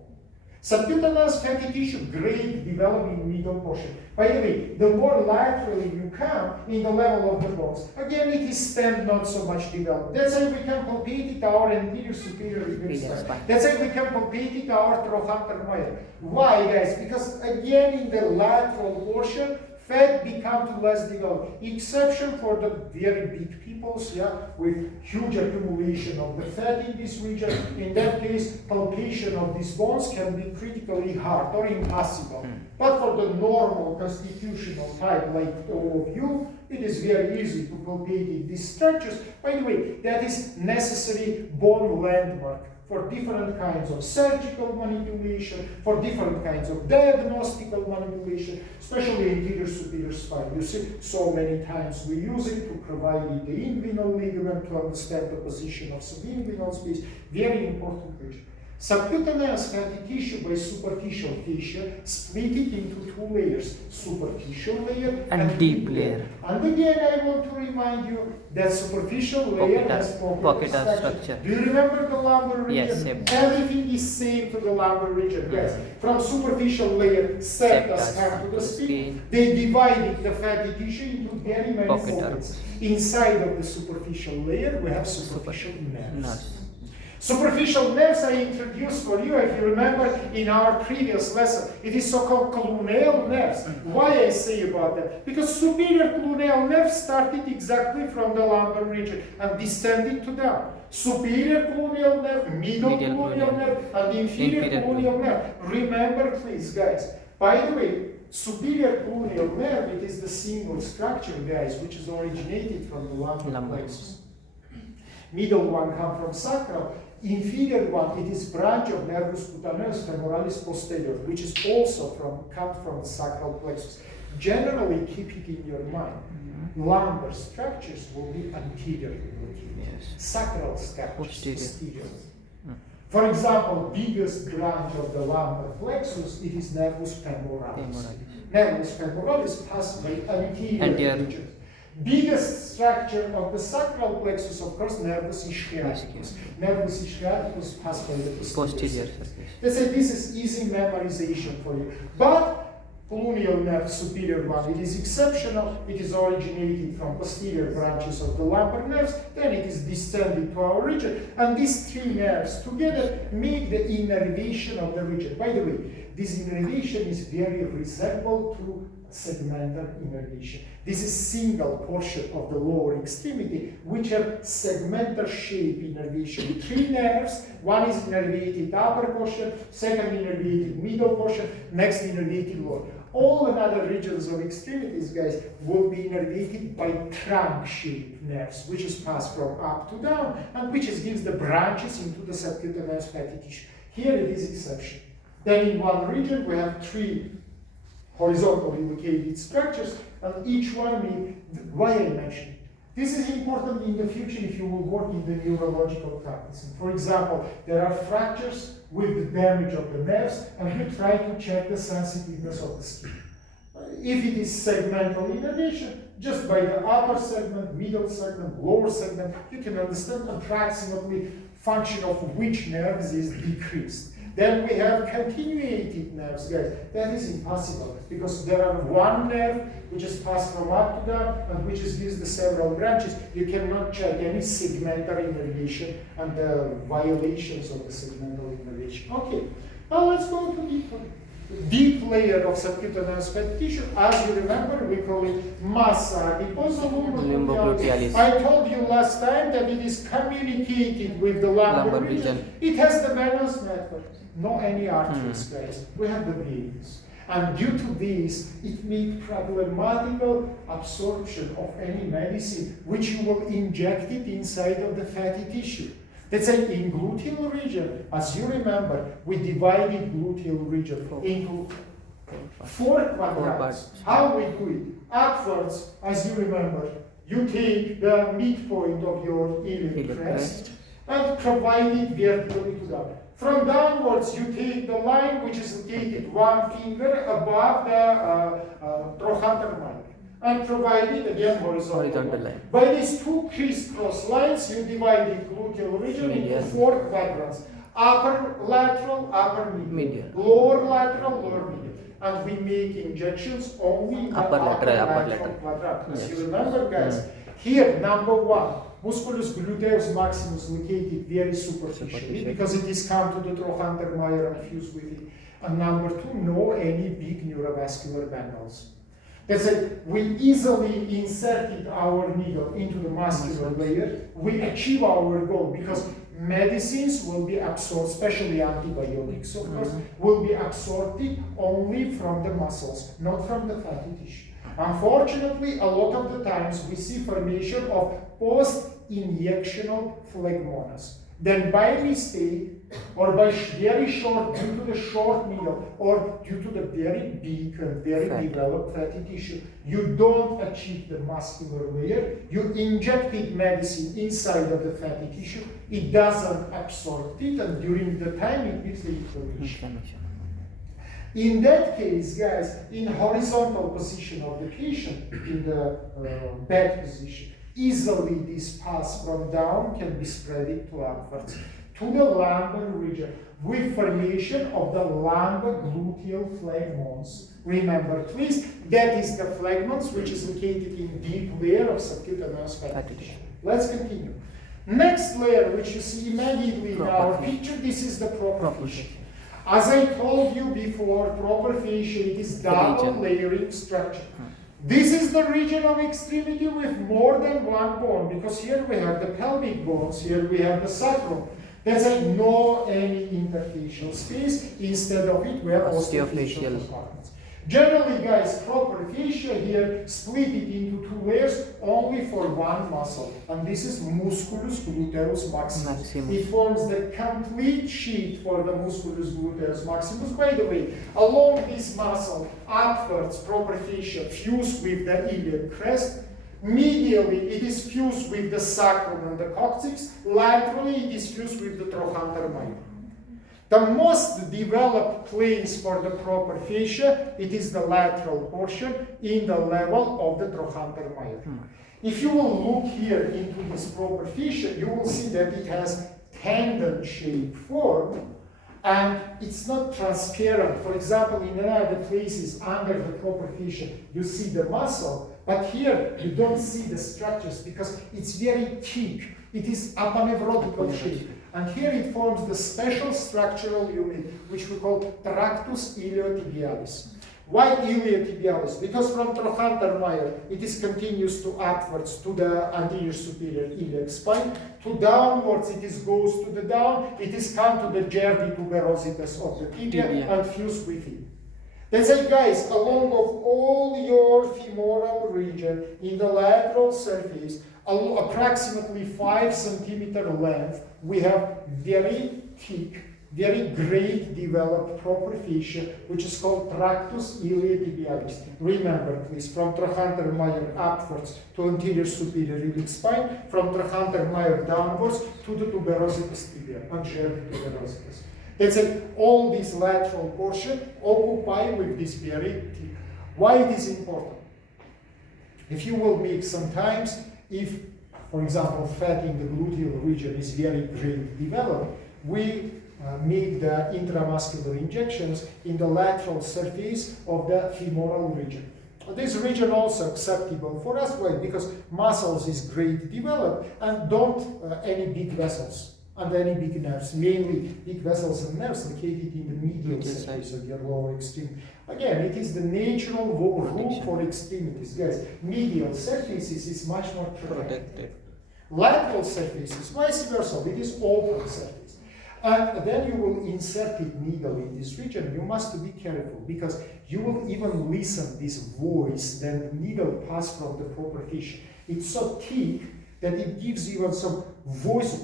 Subcutaneous fatty tissue, great developing in middle portion. By the way, the more laterally you come in the level of the bones, again it is stem not so much developed. That's why we can palpate it our anterior superior spine. That's why we can palpate it our trochanter major. Why, guys? Because again in the lateral portion, fat become less developed. Exception for the very big peoples, with huge accumulation of the fat in this region. In that case, palpation of these bones can be critically hard or impossible. But for the normal constitutional type like all of you, it is very easy to palpate these structures. By the way, that is necessary bone landmark for different kinds of surgical manipulation, for different kinds of diagnostical manipulation, especially anterior superior spine. You see, so many times we use it to provide the inguinal ligament to understand the position of subinguinal space. Very important region. Subcutaneous fatty tissue by superficial fascia split it into two layers, superficial layer and deep layer. And again, I want to remind you that superficial layer has pocket of structure. Do you remember the lumbar region? Yes. Everything is same to the lumbar region. Yes. From superficial layer, septas come to the skin. They divided the fatty tissue into very many pockets. Inside of the superficial layer, we have superficial nerves. Superficial nerves I introduced for you, if you remember, in our previous lesson. It is so-called cluneal nerves. Why I say about that? Because superior cluneal nerve started exactly from the lumbar region and descended to down. Superior cluneal nerve, middle cluneal nerve, and inferior cluneal nerve. Remember, please, guys. By the way, superior cluneal nerve, it is the single structure, guys, which is originated from the lumbar plexus. Middle one comes from sacral. Inferior one, it is branch of nervus cutaneus femoralis posterior, which is also comes from the sacral plexus. Generally, keep it in your mind. Lumbar structures will be anterior. Sacral structures posterior. For example, biggest branch of the lumbar plexus, it is nervus femoralis. Nervus femoralis passes by anterior region. Biggest structure of the sacral plexus, of course, nervus ischiaticus. Nervus ischiaticus passes by the posterior. Let's say this is easy memorization for you. But cluneal nerve, superior one, it is exceptional. It is originated from posterior branches of the lumbar nerves. Then it is descended to our region. And these three nerves together make the innervation of the region. By the way, this innervation is very resemblable to segmental innervation. This is single portion of the lower extremity which have segmental shape innervation. Three nerves, one is innervated upper portion, second innervated middle portion, next innervated lower. All other regions of extremities, guys, will be innervated by trunk-shaped nerves, which is passed from up to down, and which gives the branches into the subcutaneous fatty tissue. Here it is exception. Then in one region we have three horizontally located structures, and each one may, why I mention it. This is important in the future if you will work in the neurological practice. For example, there are fractures with the damage of the nerves, and you try to check the sensitiveness of the skin. If it is segmental innervation, just by the upper segment, middle segment, lower segment, you can understand approximately function of which nerves is decreased. Then we have continuated nerves, guys. That is impossible because there are one nerve which is passed from up to down and which gives the several branches. You cannot check any segmental innervation and the violations of the segmental innervation. Okay, now let's go to deep layer of subcutaneous fat tissue. As you remember, we call it massa adiposa lumboglutealis. I told you last time that it is communicated with the lumbar region. It has the venous network, no any arteries, guys. We have the veins. And due to this, it makes problematical absorption of any medicine which you will inject it inside of the fatty tissue. Let's say in gluteal region, as you remember, we divided gluteal region into 4 quadrants. How we do it? Upwards, as you remember, you take the midpoint of your iliac crest and provide it vertically to down. From downwards, you take the line which is located 1 finger above the trochanter minor, and provide it again horizontal line. By these 2 crisscross lines, you divide the gluteal region into 4 quadrants. Upper lateral, upper medial. Lower lateral, lower medial. And we make injections only in the upper lateral quadrant. As you remember, guys, here, number 1, musculus gluteus maximus located very superficially because it is come to the trochanter minor and fused with it. And number 2, no any big neurovascular bundles. That's it. We easily inserted our needle into the muscular layer. We achieve our goal because medicines will be absorbed, especially antibiotics, of course, will be absorbed only from the muscles, not from the fatty tissue. Unfortunately, a lot of the times we see formation of post-injectional phlegmonas. Then by mistake, or by very short, due to the short needle, or due to the very big and very developed fatty tissue, you don't achieve the muscular layer. You injected medicine inside of the fatty tissue, it doesn't absorb it, and during the time it gives the inflammation. In that case, guys, in horizontal position of the patient, in the bed position, easily this pass from down can be spread to upwards to the lumbar region with formation of the lumbar gluteal phlegmons. Remember, please, that is the phlegmons which is located in deep layer of subcutaneous fat tissue. Let's continue. Next layer, which you see immediately in our picture, this is the proper fascia. As I told you before, proper fascia is double layering structure. This is the region of extremity with more than one bone, because here we have the pelvic bones, here we have the sacrum. There's no any interfacial space. Instead of it, we have osteofacial compartments. Generally, guys, proper fascia here split it into 2 layers only for one muscle, and this is musculus gluteus maximus. It forms the complete sheet for the musculus gluteus maximus. By the way, along this muscle, upwards, proper fascia fused with the iliac crest. Medially, it is fused with the sacrum and the coccyx. Laterally, it is fused with the trochanter minor. The most developed place for the proper fascia, it is the lateral portion in the level of the trochanter minor. If you will look here into this proper fascia, you will see that it has tendon-shaped form, and it's not transparent. For example, in other places under the proper fascia, you see the muscle, but here you don't see the structures because it's very thick. It is aponeurotical shape. And here it forms the special structural unit, which we call tractus iliotibialis. Why iliotibialis? Because from trochanter minor, it is continuous to upwards to the anterior superior iliac spine. To downwards, it is goes to the down. It is come to the gerbi tuberositas of the tibia and fused with it. Let's say, guys, along of all your femoral region in the lateral surface, approximately 5 centimeter length, we have very thick very great developed proper fascia, which is called tractus iliotibialis. Remember, please, from trochanter major upwards to anterior superior iliac spine, from trochanter major downwards to the tuberositas tibia, anterior tuberositas. That's it. All this lateral portion occupy with this very thick. Why it is important? If you will make sometimes, if, for example, fat in the gluteal region is very great developed, we make the intramuscular injections in the lateral surface of the femoral region. This region also acceptable for us. Why? Because muscles is great developed and don't any big vessels and any big nerves, mainly big vessels and nerves located in the medial surface of your lower extremity. Again, it is the natural room for extremities. Guys, medial surfaces is much more protected. Lateral surfaces, vice versa, it is open surface. And then you will insert it needle in this region. You must be careful because you will even listen this voice that the needle pass from the proper fascia. It's so thick that it gives even some voice,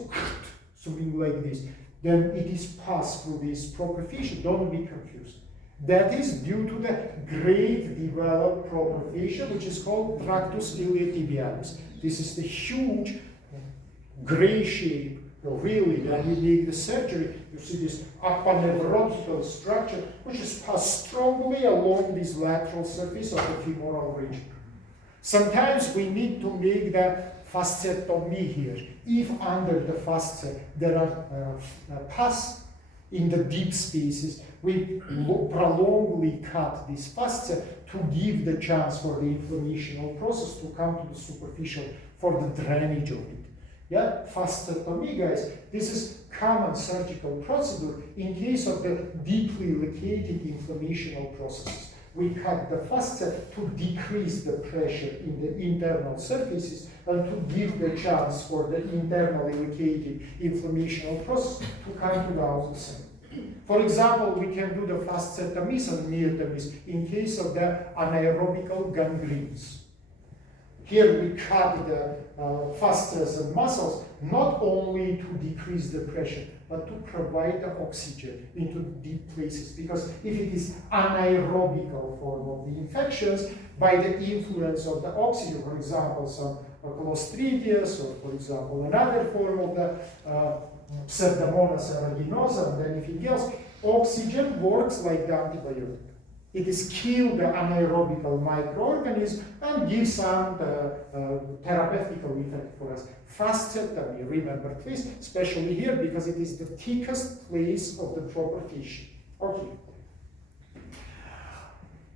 something like this. Then it is passed through this proper fascia. Don't be confused. That is due to the great developed proper fascia, which is called tractus iliotibialis. This is the huge gray shape. Really, when we make the surgery, you see this aponeurotical structure, which is passed strongly along this lateral surface of the femoral region. Sometimes we need to make the fascectomy here. If under the fascia there are pus in the deep spaces, we prolongly cut this fascia to give the chance for the inflammational process to come to the superficial for the drainage of it. Yeah, fascectomy, guys, this is common surgical procedure in case of the deeply located inflammational processes. We cut the fascia to decrease the pressure in the internal surfaces and to give the chance for the internally located inflammational process to come to the outer center. For example, we can do the fascectomies and myotomies in case of the anaerobical gangrenes. Here we cut the fascias and muscles not only to decrease the pressure, but to provide the oxygen into deep places. Because if it is anaerobical form of the infections, by the influence of the oxygen, for example, some Clostridius, or for example, another form of the Pseudomonas aeruginosa and anything else, oxygen works like the antibiotic. It is kill the anaerobical microorganism and give some therapeutical effect for us. Fascectomy, remember please, especially here because it is the thickest place of the proper fascia. Okay.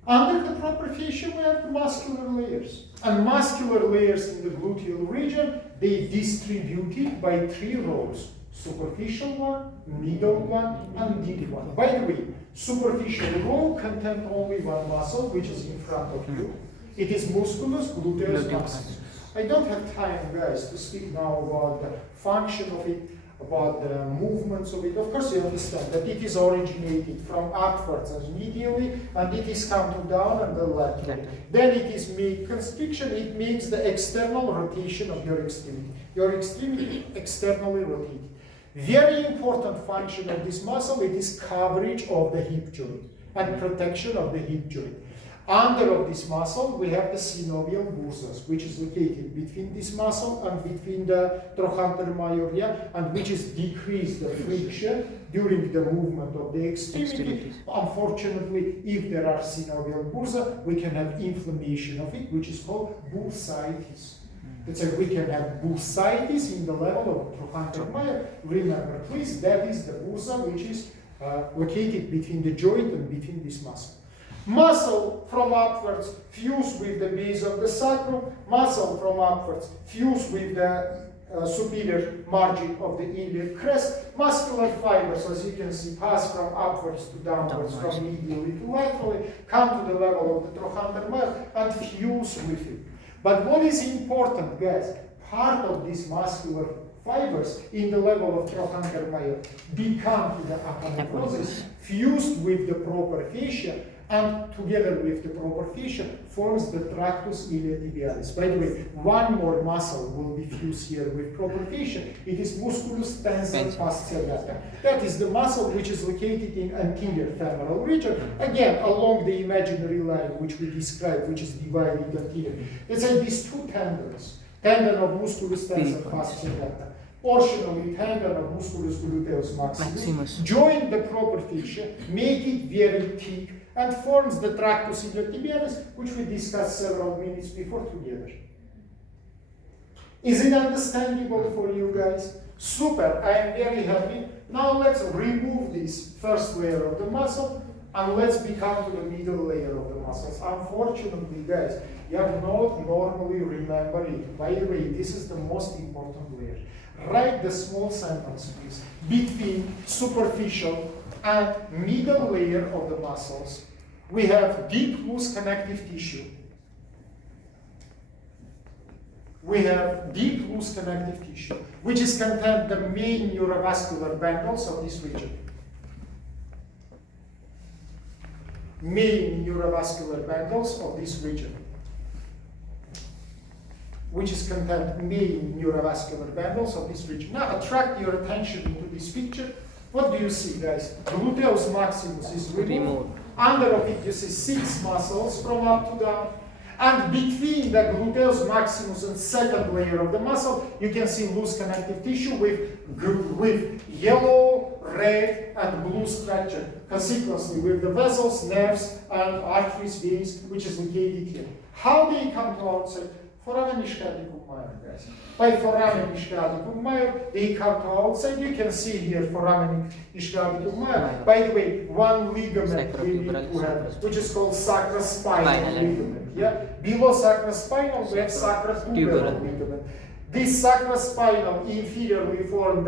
Under the proper fascia we have the muscular layers. And muscular layers in the gluteal region, they distributed by 3 rows. Superficial one, middle one, and deep one. By the way, superficial row contains only one muscle, which is in front of you. It is musculus gluteus maximus. I don't have time, guys, to speak now about the function of it, about the movements of it. Of course, you understand that it is originated from upwards and medially, and it is counted down and then laterally. Then it is made constriction, it makes the external rotation of your extremity. Your extremity externally rotated. Very important function of this muscle, it is coverage of the hip joint and protection of the hip joint. Under of this muscle, we have the synovial bursas, which is located between this muscle and between the trochanter major, and which is decrease the friction during the movement of the extremity. Unfortunately, if there are synovial bursa, we can have inflammation of it, which is called bursitis. It's like we can have bursitis in the level of trochanter major. Remember, please, that is the bursa which is located between the joint and between this muscle. Muscle from upwards fuse with the base of the sacrum. Muscle from upwards fuse with the superior margin of the iliac crest. Muscular fibers, as you can see, pass from upwards to downwards, from medially to laterally, come to the level of the trochanter major and fuse with it. But what is important, guys, part of these muscular fibers in the level of trochanter major become to the aponeurosis, fused with the proper fascia, and together with the proper fissure forms the tractus iliotibialis. By the way, one more muscle will be fused here with proper fissure. It is musculus tensor fasciae lata. That is the muscle which is located in anterior femoral region, again along the imaginary line which we described, which is dividing anterior. Let's say these two tendons, tendon of musculus tensor fasciae lata, portionally tendon of musculus gluteus maximus, join the proper fissure, make it very thick, and forms the tractus iliotibialis, which we discussed several minutes before together. Is it understandable for you guys? Super, I am very happy. Now let's remove this first layer of the muscle and let's become to the middle layer of the muscles. Unfortunately, guys, you have not normally remember it. By the way, this is the most important layer. Write the small sentence, please, between superficial and middle layer of the muscles. We have deep loose connective tissue. We have deep loose connective tissue, which is contained the main neurovascular bundles of this region. Main neurovascular bundles of this region, which is contained main neurovascular bundles of this region. Now attract your attention into this picture. What do you see, guys? Gluteus maximus is removed. Under of it you see 6 muscles from up to down. And between the gluteus maximus and second layer of the muscle, you can see loose connective tissue with yellow, red, and blue structure. Consequently, with the vessels, nerves, and arteries, veins, which is located here. How they come to outside? Foramen ischioticum major, guys. By foramen ischioticum major, they come to outside. You can see here foramen ischioticum major. By the way, one ligament we need to have, which is called sacrospinal ligament. Yeah, below sacrospinal we have sacrotuberal ligament. This sacrospinal inferiorly formed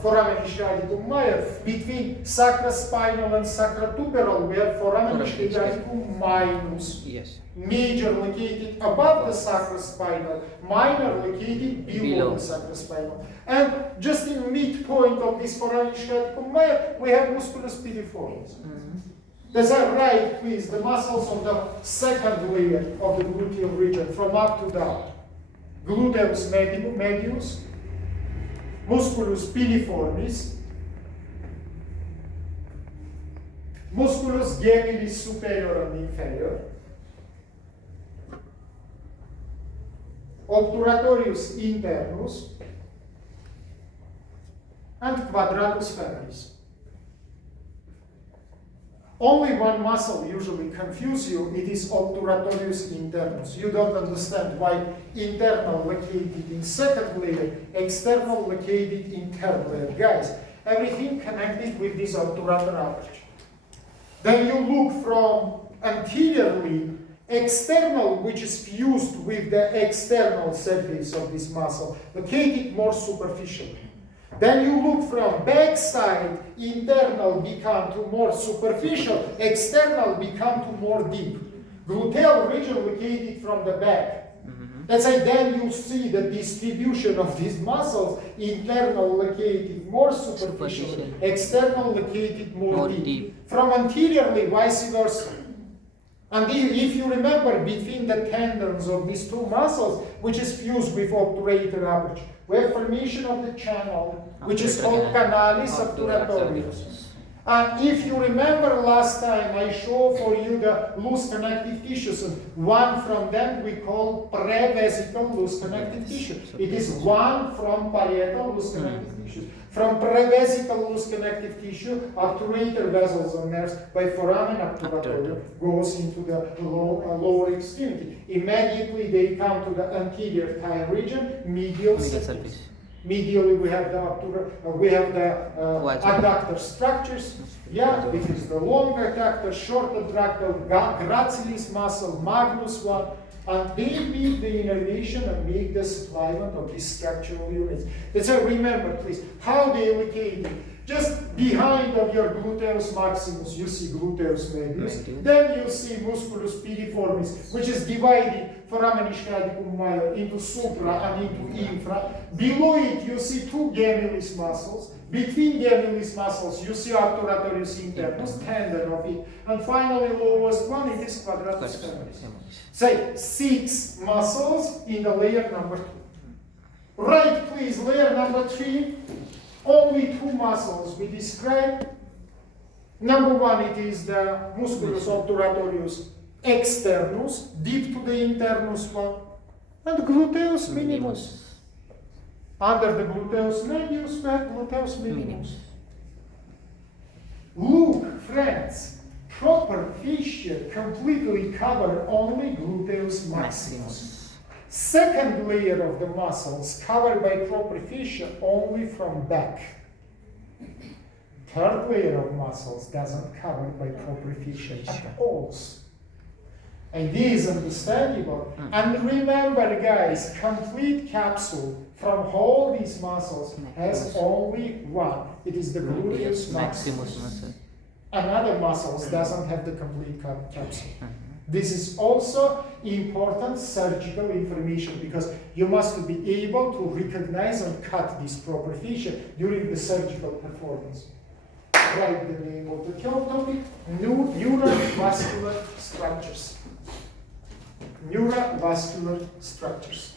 foramen ischioticum major. Between sacrospinal and sacrotuberal we have foramen ischioticum minus. Yes. Major located above the sacrospinal, minor located below the sacrospinal. And just in midpoint of this foramen ischioticum major, we have musculus piriformis. That's right, please, the muscles of the second layer of the gluteal region, from up to down. Gluteus medius, musculus piriformis, musculus gemellus superior and inferior, obturatorius internus, and quadratus femoris. Only one muscle usually confuses you, it is obturatorius internus. You don't understand why internal located in second layer, external located in third layer. Guys, everything connected with this obturator aperture. Then you look from anteriorly, external, which is fused with the external surface of this muscle, located more superficially. Then you look from backside, internal become to more superficial, external become to more deep. Gluteal region located from the back. Let's say then you see the distribution of these muscles, internal located more superficial, external located more deep. From anteriorly, vice versa. And if you remember, between the tendons of these two muscles, which is fused with obturator aperture, we have formation of the channel, which is called canalis obturatorius. And if you remember last time, I showed for you the loose connective tissues. One from them we call prevesical loose connective tissue. It is one from parietal loose connective tissues. From prevesical loose connective tissue, obturator vessels and nerves by foramen obturatorium goes into the lower extremity. Immediately they come to the anterior thigh region, medial surface. Medially we have the adductor structures. Yeah, it is the long adductor, short adductor, gracilis muscle, magnus one, and they make the innervation and make the supplement of these structural units. Let's remember, please, how they located. Just behind of your gluteus maximus, you see gluteus medius. Then you see musculus piriformis, which is divided foramen ischiaticum major into supra and into infra. Below it, you see two gemellus muscles. Between gemellus muscles, you see obturatorius internus, tendon of it. And finally, lowest one, it is quadratus femoris. Say 6 muscles in the layer number 2. Right, please, layer number 3. Only 2 muscles we describe. Number 1, it is the musculus obturatorius externus, deep to the internus one, and gluteus minimus. Under the gluteus medius, we have gluteus minimus. Look, friends, proper fissure completely cover only gluteus maximus. Second layer of the muscles covered by proper fissure only from back. Third layer of muscles doesn't cover by proper fissure at all. And this is understandable. And remember, guys, complete capsule from all these muscles has only one. It is the gluteus maximus. Another muscles doesn't have the complete capsule. This is also important surgical information because you must be able to recognize and cut this proper fissure during the surgical performance. Write the name of the topic, neurovascular structures. Neurovascular structures.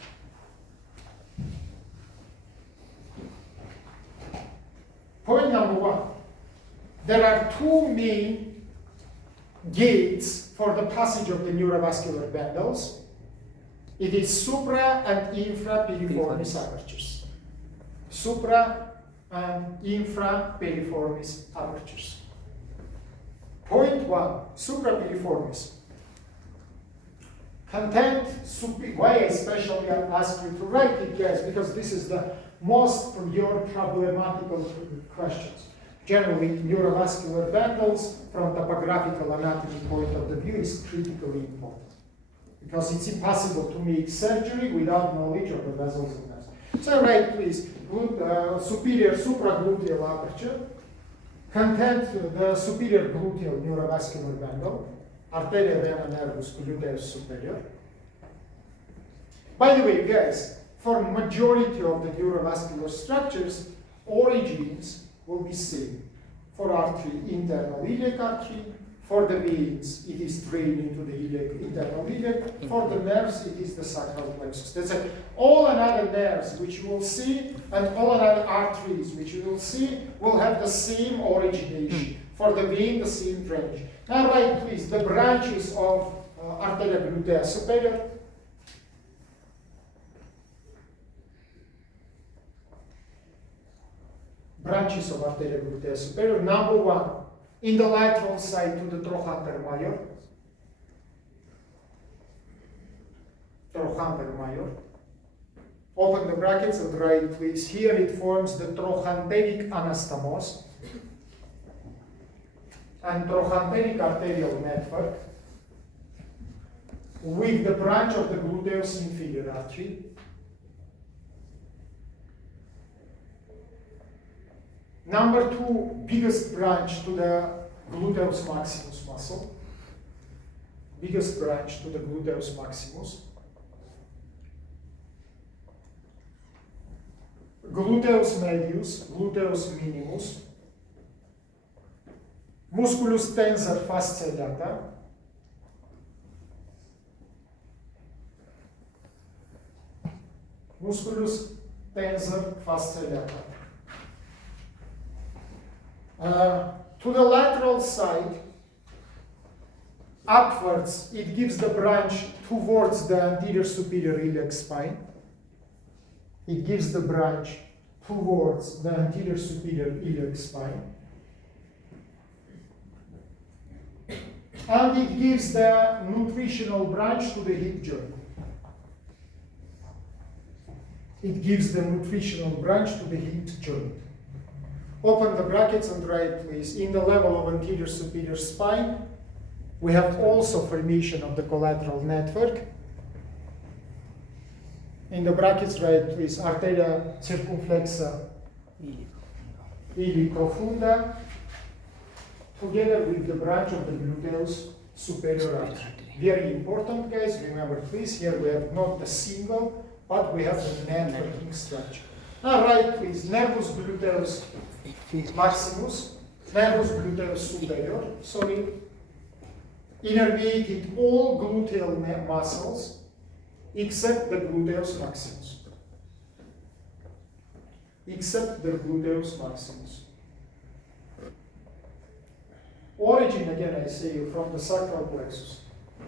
Point number 1. There are 2 main gates for the passage of the neurovascular bundles. It is supra and infra piriformis apertures. Supra and infra piriformis apertures. Point 1, supra piriformis. Content, why I especially ask you to write it, guys, because this is the most of your problematical questions. Generally, neurovascular bundles from topographical anatomy point of the view is critically important because it's impossible to make surgery without knowledge of the vessels and nerves. So write please, superior supragluteal aperture, content the superior gluteal neurovascular bundle, arteria vena nervus gluteus superior. By the way, guys, for majority of the neurovascular structures, origins will be same. For artery, internal iliac artery. For the veins, it is drained into the internal iliac. For the nerves, it is the sacral plexus. That's it. All another nerves which you will see, and all another arteries which you will see, will have the same origination. For the vein, the same drainage. Now write, please, the branches of arteria glutea superior. Branches of arteria glutea superior. Number 1, in the lateral side to the trochanter major. Trochanter major. Open the brackets and write, please. Here it forms the trochanteric anastomose and trochanteric arterial network with the branch of the gluteus inferior artery. Number 2, biggest branch to the gluteus maximus muscle. Biggest branch to the gluteus maximus. Gluteus medius, gluteus minimus. Musculus tensor fasciae lata. Musculus tensor fasciae lata. To the lateral side, upwards, it gives the branch towards the anterior superior iliac spine. It gives the branch towards the anterior superior iliac spine. And it gives the nutritional branch to the hip joint. It gives the nutritional branch to the hip joint. Open the brackets and write, please. In the level of anterior superior spine, we have also formation of the collateral network. In the brackets, write, please, arteria circumflexa ili profunda, together with the branch of the gluteus superior artery. Very important, guys. Remember, please, here we have not the single, but we have the networking structure. Now, right, please, nervus gluteus maximus, nervus gluteus superior, sorry, innervated all gluteal muscles except the gluteus maximus. Except the gluteus maximus. Origin, again, I say, from the sacral plexus.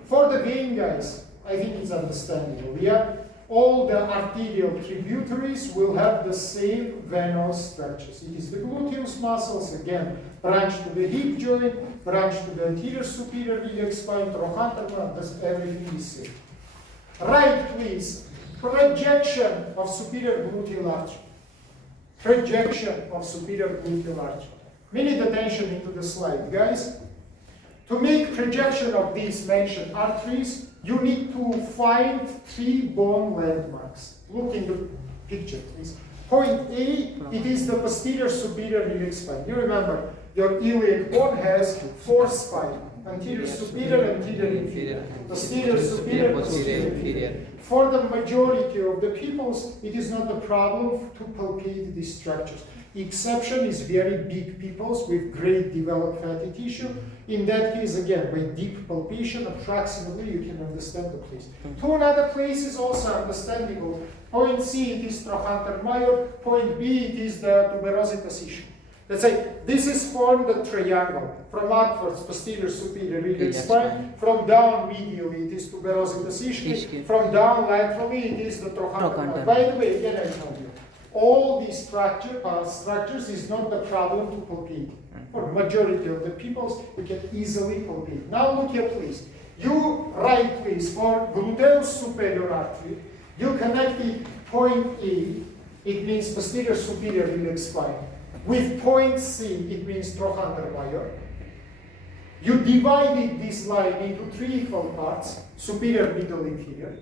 For the vein, guys, I think it's understandable. Yeah? All the arterial tributaries will have the same venous structures. It is the gluteus muscles, again, branch to the hip joint, branch to the anterior superior iliac spine, trochanter, everything is same. Right, please. Projection of superior gluteal artery. Projection of superior gluteal artery. We need attention into the slide, guys. To make projection of these mentioned arteries, you need to find 3 bone landmarks. Look in the picture, please. Point A, it is the posterior superior iliac spine. You remember, your iliac bone has 4 spines. Anterior superior, anterior inferior. Posterior superior, posterior inferior. For the majority of the peoples, it is not a problem to palpate these structures. Exception is very big peoples with great developed fatty tissue. In that case, again, by deep palpation, approximately you can understand the place. 2 other places also understandable. Point C, it is trochanter major. Point B, it is the tuberositas issue. Let's say this is formed a triangle. From upwards, posterior superior iliac spine. From down medially, it is tuberositas ischii. From down laterally, it is the trochanter. By the way, again, I told you, all these structures is not the problem to palpate. For majority of the peoples, you can easily palpate. Now look here, please. You write, please, for gluteus superior artery, you connected point A, it means posterior superior iliac spine. With point C, it means trochanter major. You divided this line into 3 equal parts, superior, middle, inferior.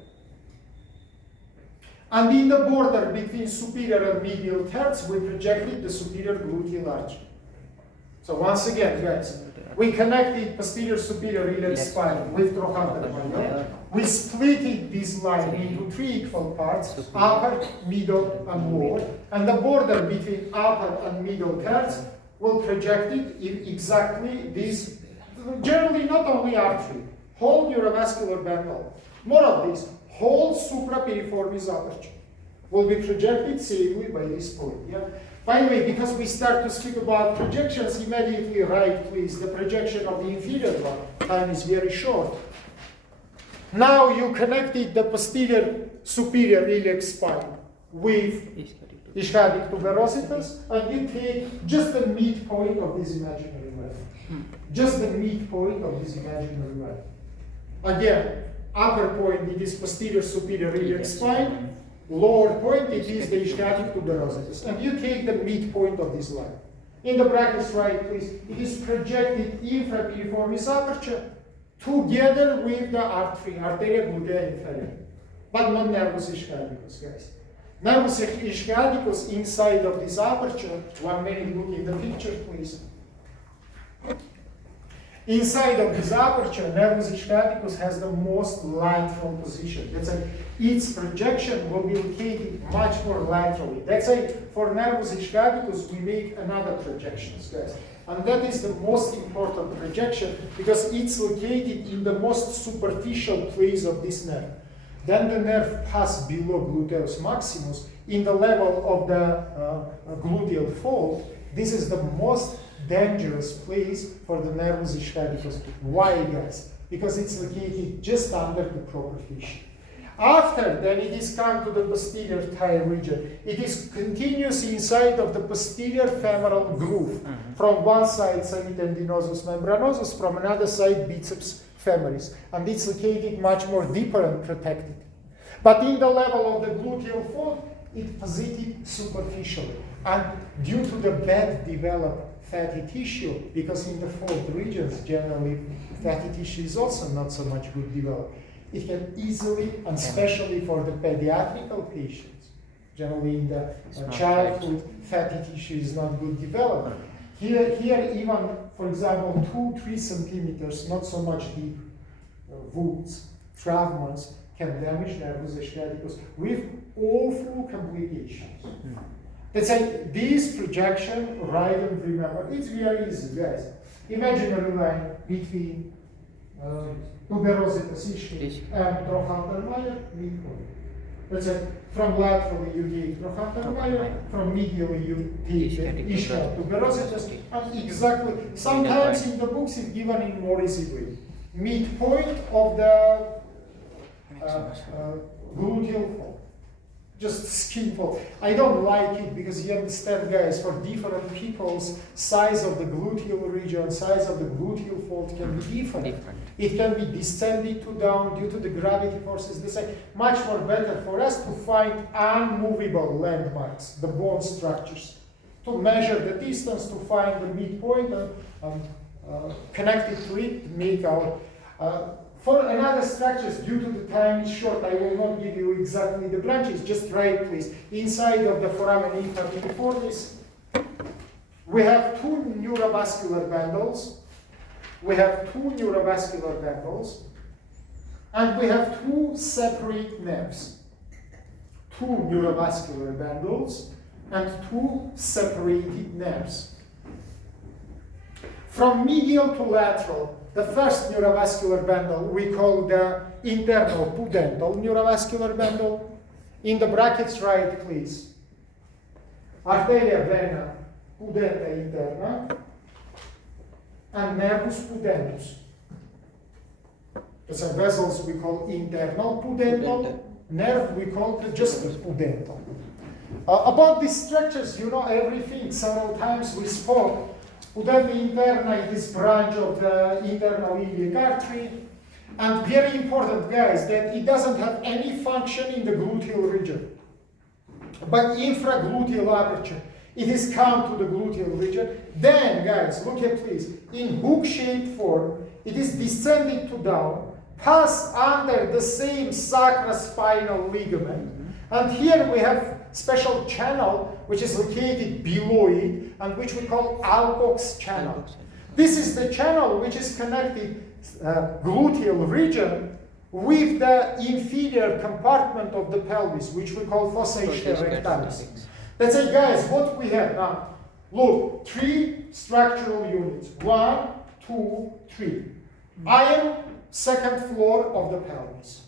And in the border between superior and medial thirds, we projected the superior gluteal artery. So once again, guys, we connected posterior superior iliac spine with trochanter major. We splitted this line into 3 equal parts, upper, middle, and lower. And the border between upper and middle thirds will project it in exactly this, generally not only artery, whole neurovascular bundle. More of this, whole suprapiriformis aperture will be projected safely by this point. Yeah? By the way, because we start to speak about projections, immediately write, please, the projection of the inferior one. Time is very short. Now you connected the posterior superior iliac spine with ischadic tuberositas, and you take just the midpoint of this imaginary line. Just the midpoint of this imaginary line. Again, upper point, it is posterior superior iliac spine. Lower point, it is the ischadic tuberositas. And you take the midpoint of this line. In the brackets, write, please, it is projected infrapiriformis aperture together with the artery, arteria glutea inferior. But not nervus ischadicus, guys. Nervus ischadicus inside of this aperture, 1 minute, look in the picture, please. Inside of this aperture, nervus ischadicus has the most lateral position. That's why its projection will be located much more laterally. That's why for nervus ischadicus, we make another projections, guys. And that is the most important projection because it's located in the most superficial place of this nerve. Then the nerve passes below gluteus maximus in the level of the gluteal fold. This is the most dangerous place for the nervus ischadicus. Why, guys? Because it's located just under the proper fissure. After, then it is come to the posterior thigh region. It is continuous inside of the posterior femoral groove. From one side, semitendinosus membranosus, from another side, biceps femoris. And it's located much more deeper and protected. But in the level of the gluteal fold, it posited superficially. And due to the bad developed fatty tissue, because in the fold regions, generally, fatty tissue is also not so much good developed. It can easily, and especially for the pediatrical patients, Generally in the not childhood, fatty tissue is not good developed. Here even, for example, 2-3 centimeters, not so much deep wounds, traumas can damage nervus sciaticus with awful complications. Let's say this projection, write and remember, it's very easy, guys. Imaginary line between tuberositas ischia and Trochantermeyer midpoint. Let's say from laterally you take Trochantermeyer, from medially you take ischia tuberositas, and exactly, sometimes in the books it's given in more easy way. Midpoint of the gluteal fold. Just skin fold. I don't like it because you understand, guys, for different people's size of the gluteal region, size of the gluteal fold can be different. It can be descending to down due to the gravity forces. They say much more better for us to find unmovable landmarks, the bone structures, to measure the distance, to find the midpoint and connect it to it, make our. For another structures, due to the time is short, I will not give you exactly the branches, just write please. Inside of the foramen infrapiriformis, we have two neurovascular bundles, and we have two separate nerves. Two neurovascular bundles and two separated nerves. From medial to lateral, the first neurovascular bundle we call the internal pudental neurovascular bundle. In the brackets write please. Arteria vena pudenta interna and nervus pudentus. The vessels we call internal pudental, nerve we call just pudental. About these structures, you know everything. Several times we spoke. Pudenda interna is branch of the internal iliac artery. And very important, guys, that it doesn't have any function in the gluteal region. But infragluteal aperture, it is come to the gluteal region. Then, guys, look at please. In hook-shaped form, it is descending to down, pass under the same sacrospinal ligament. And here we have special channel which is located below it and which we call Alcock's channel. This is the channel which is connecting gluteal region with the inferior compartment of the pelvis, which we call fossa rectalis. Let's say, guys, what we have now. Look, 3 structural units. 1, 2, 3. I am second floor of the pelvis.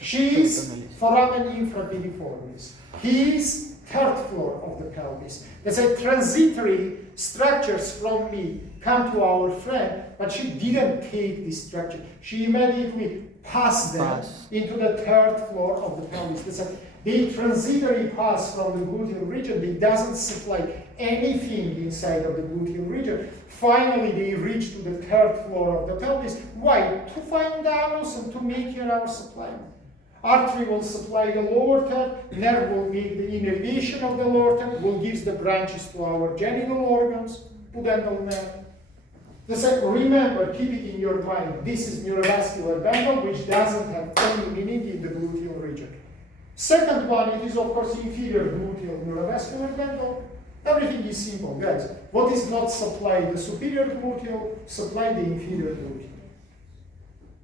She is foramen infrapiriformis. He is third floor of the pelvis. Let's say transitory structures from me come to our friend, but she didn't take this structure. She immediately passed them into the third floor of the pelvis. Let's say they transitory pass from the gluteal region. It doesn't supply anything inside of the gluteal region. Finally, they reach to the third floor of the pelvis. Why? To find the anus and to make here our supply. Artery will supply the lower third, nerve will make the innervation of the lower third, will give the branches to our genital organs, pudendal nerve. Remember, keep it in your mind, this is neurovascular bundle which doesn't have any meaning in the gluteal region. Second one, it is of course inferior gluteal neurovascular bundle. Everything is simple, guys. What is not supplied? The superior gluteal, supply the inferior gluteal.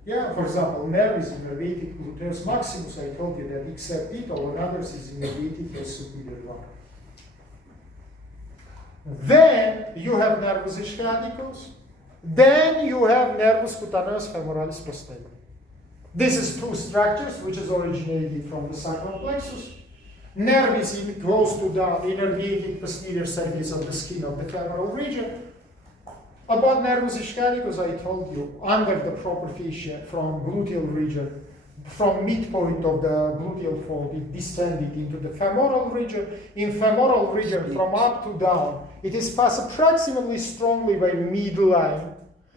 Yeah, for example, nerve is innervated gluteus maximus. I told you that except it, all others is innervated as superior one. Then you have nervus sciaticus. Then you have nervus cutaneus femoralis posterior. This is 2 structures which is originated from the sacral plexus. Nerve is close to the innervated posterior surface of the skin of the femoral region. About nervus sciaticus, I told you, under the proper fascia from gluteal region, from midpoint of the gluteal fold, it descended into the femoral region. In femoral region, from up to down, it is passed approximately strongly by midline.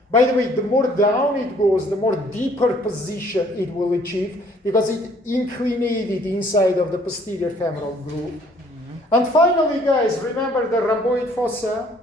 By the way, the more down it goes, the more deeper position it will achieve because it inclinated inside of the posterior femoral groove. And finally, guys, remember the rhomboid fossa?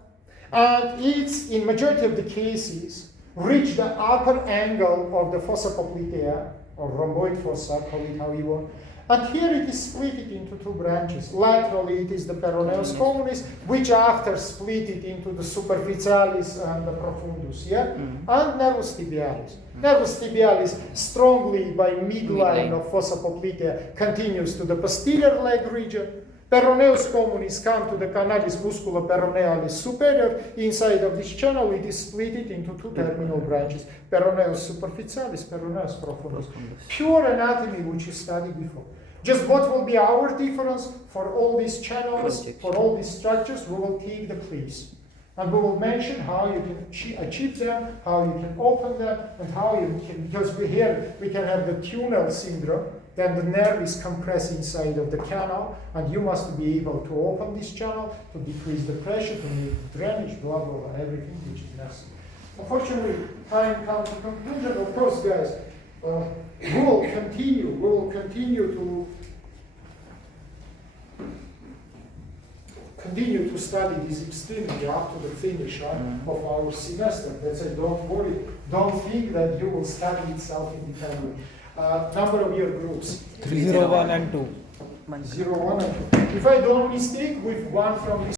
And it's, in majority of the cases, reach the upper angle of the fossa poplitea, or rhomboid fossa, call it how you want. And here it is split into two branches. Laterally it is the peroneus communis, which after split it into the superficialis and the profundus, yeah? And nervus tibialis. Nervus tibialis strongly by midline of fossa poplitea continues to the posterior leg region. Peroneus communis come to the canalis musculoperonealis superior. Inside of this channel, it is split into two terminal branches, peroneus superficialis, peroneus profundus. Pure anatomy, which you studied before. Just what will be our difference for all these channels, for all these structures? We will take the please. And we will mention how you can achieve them, how you can open them, and how you can, because we can have the tunnel syndrome, then the nerve is compressed inside of the canal, and you must be able to open this channel, to decrease the pressure, to make drainage, blah, blah, blah, everything which is necessary. Unfortunately, time comes to conclusion. Of course, guys, we will continue to study this extremely up to the finish of our semester. Let's say, don't worry, don't think that you will study it self-independently. Number of your groups? 301 and 2. 0, 1 and 2. If I don't mistake, with one from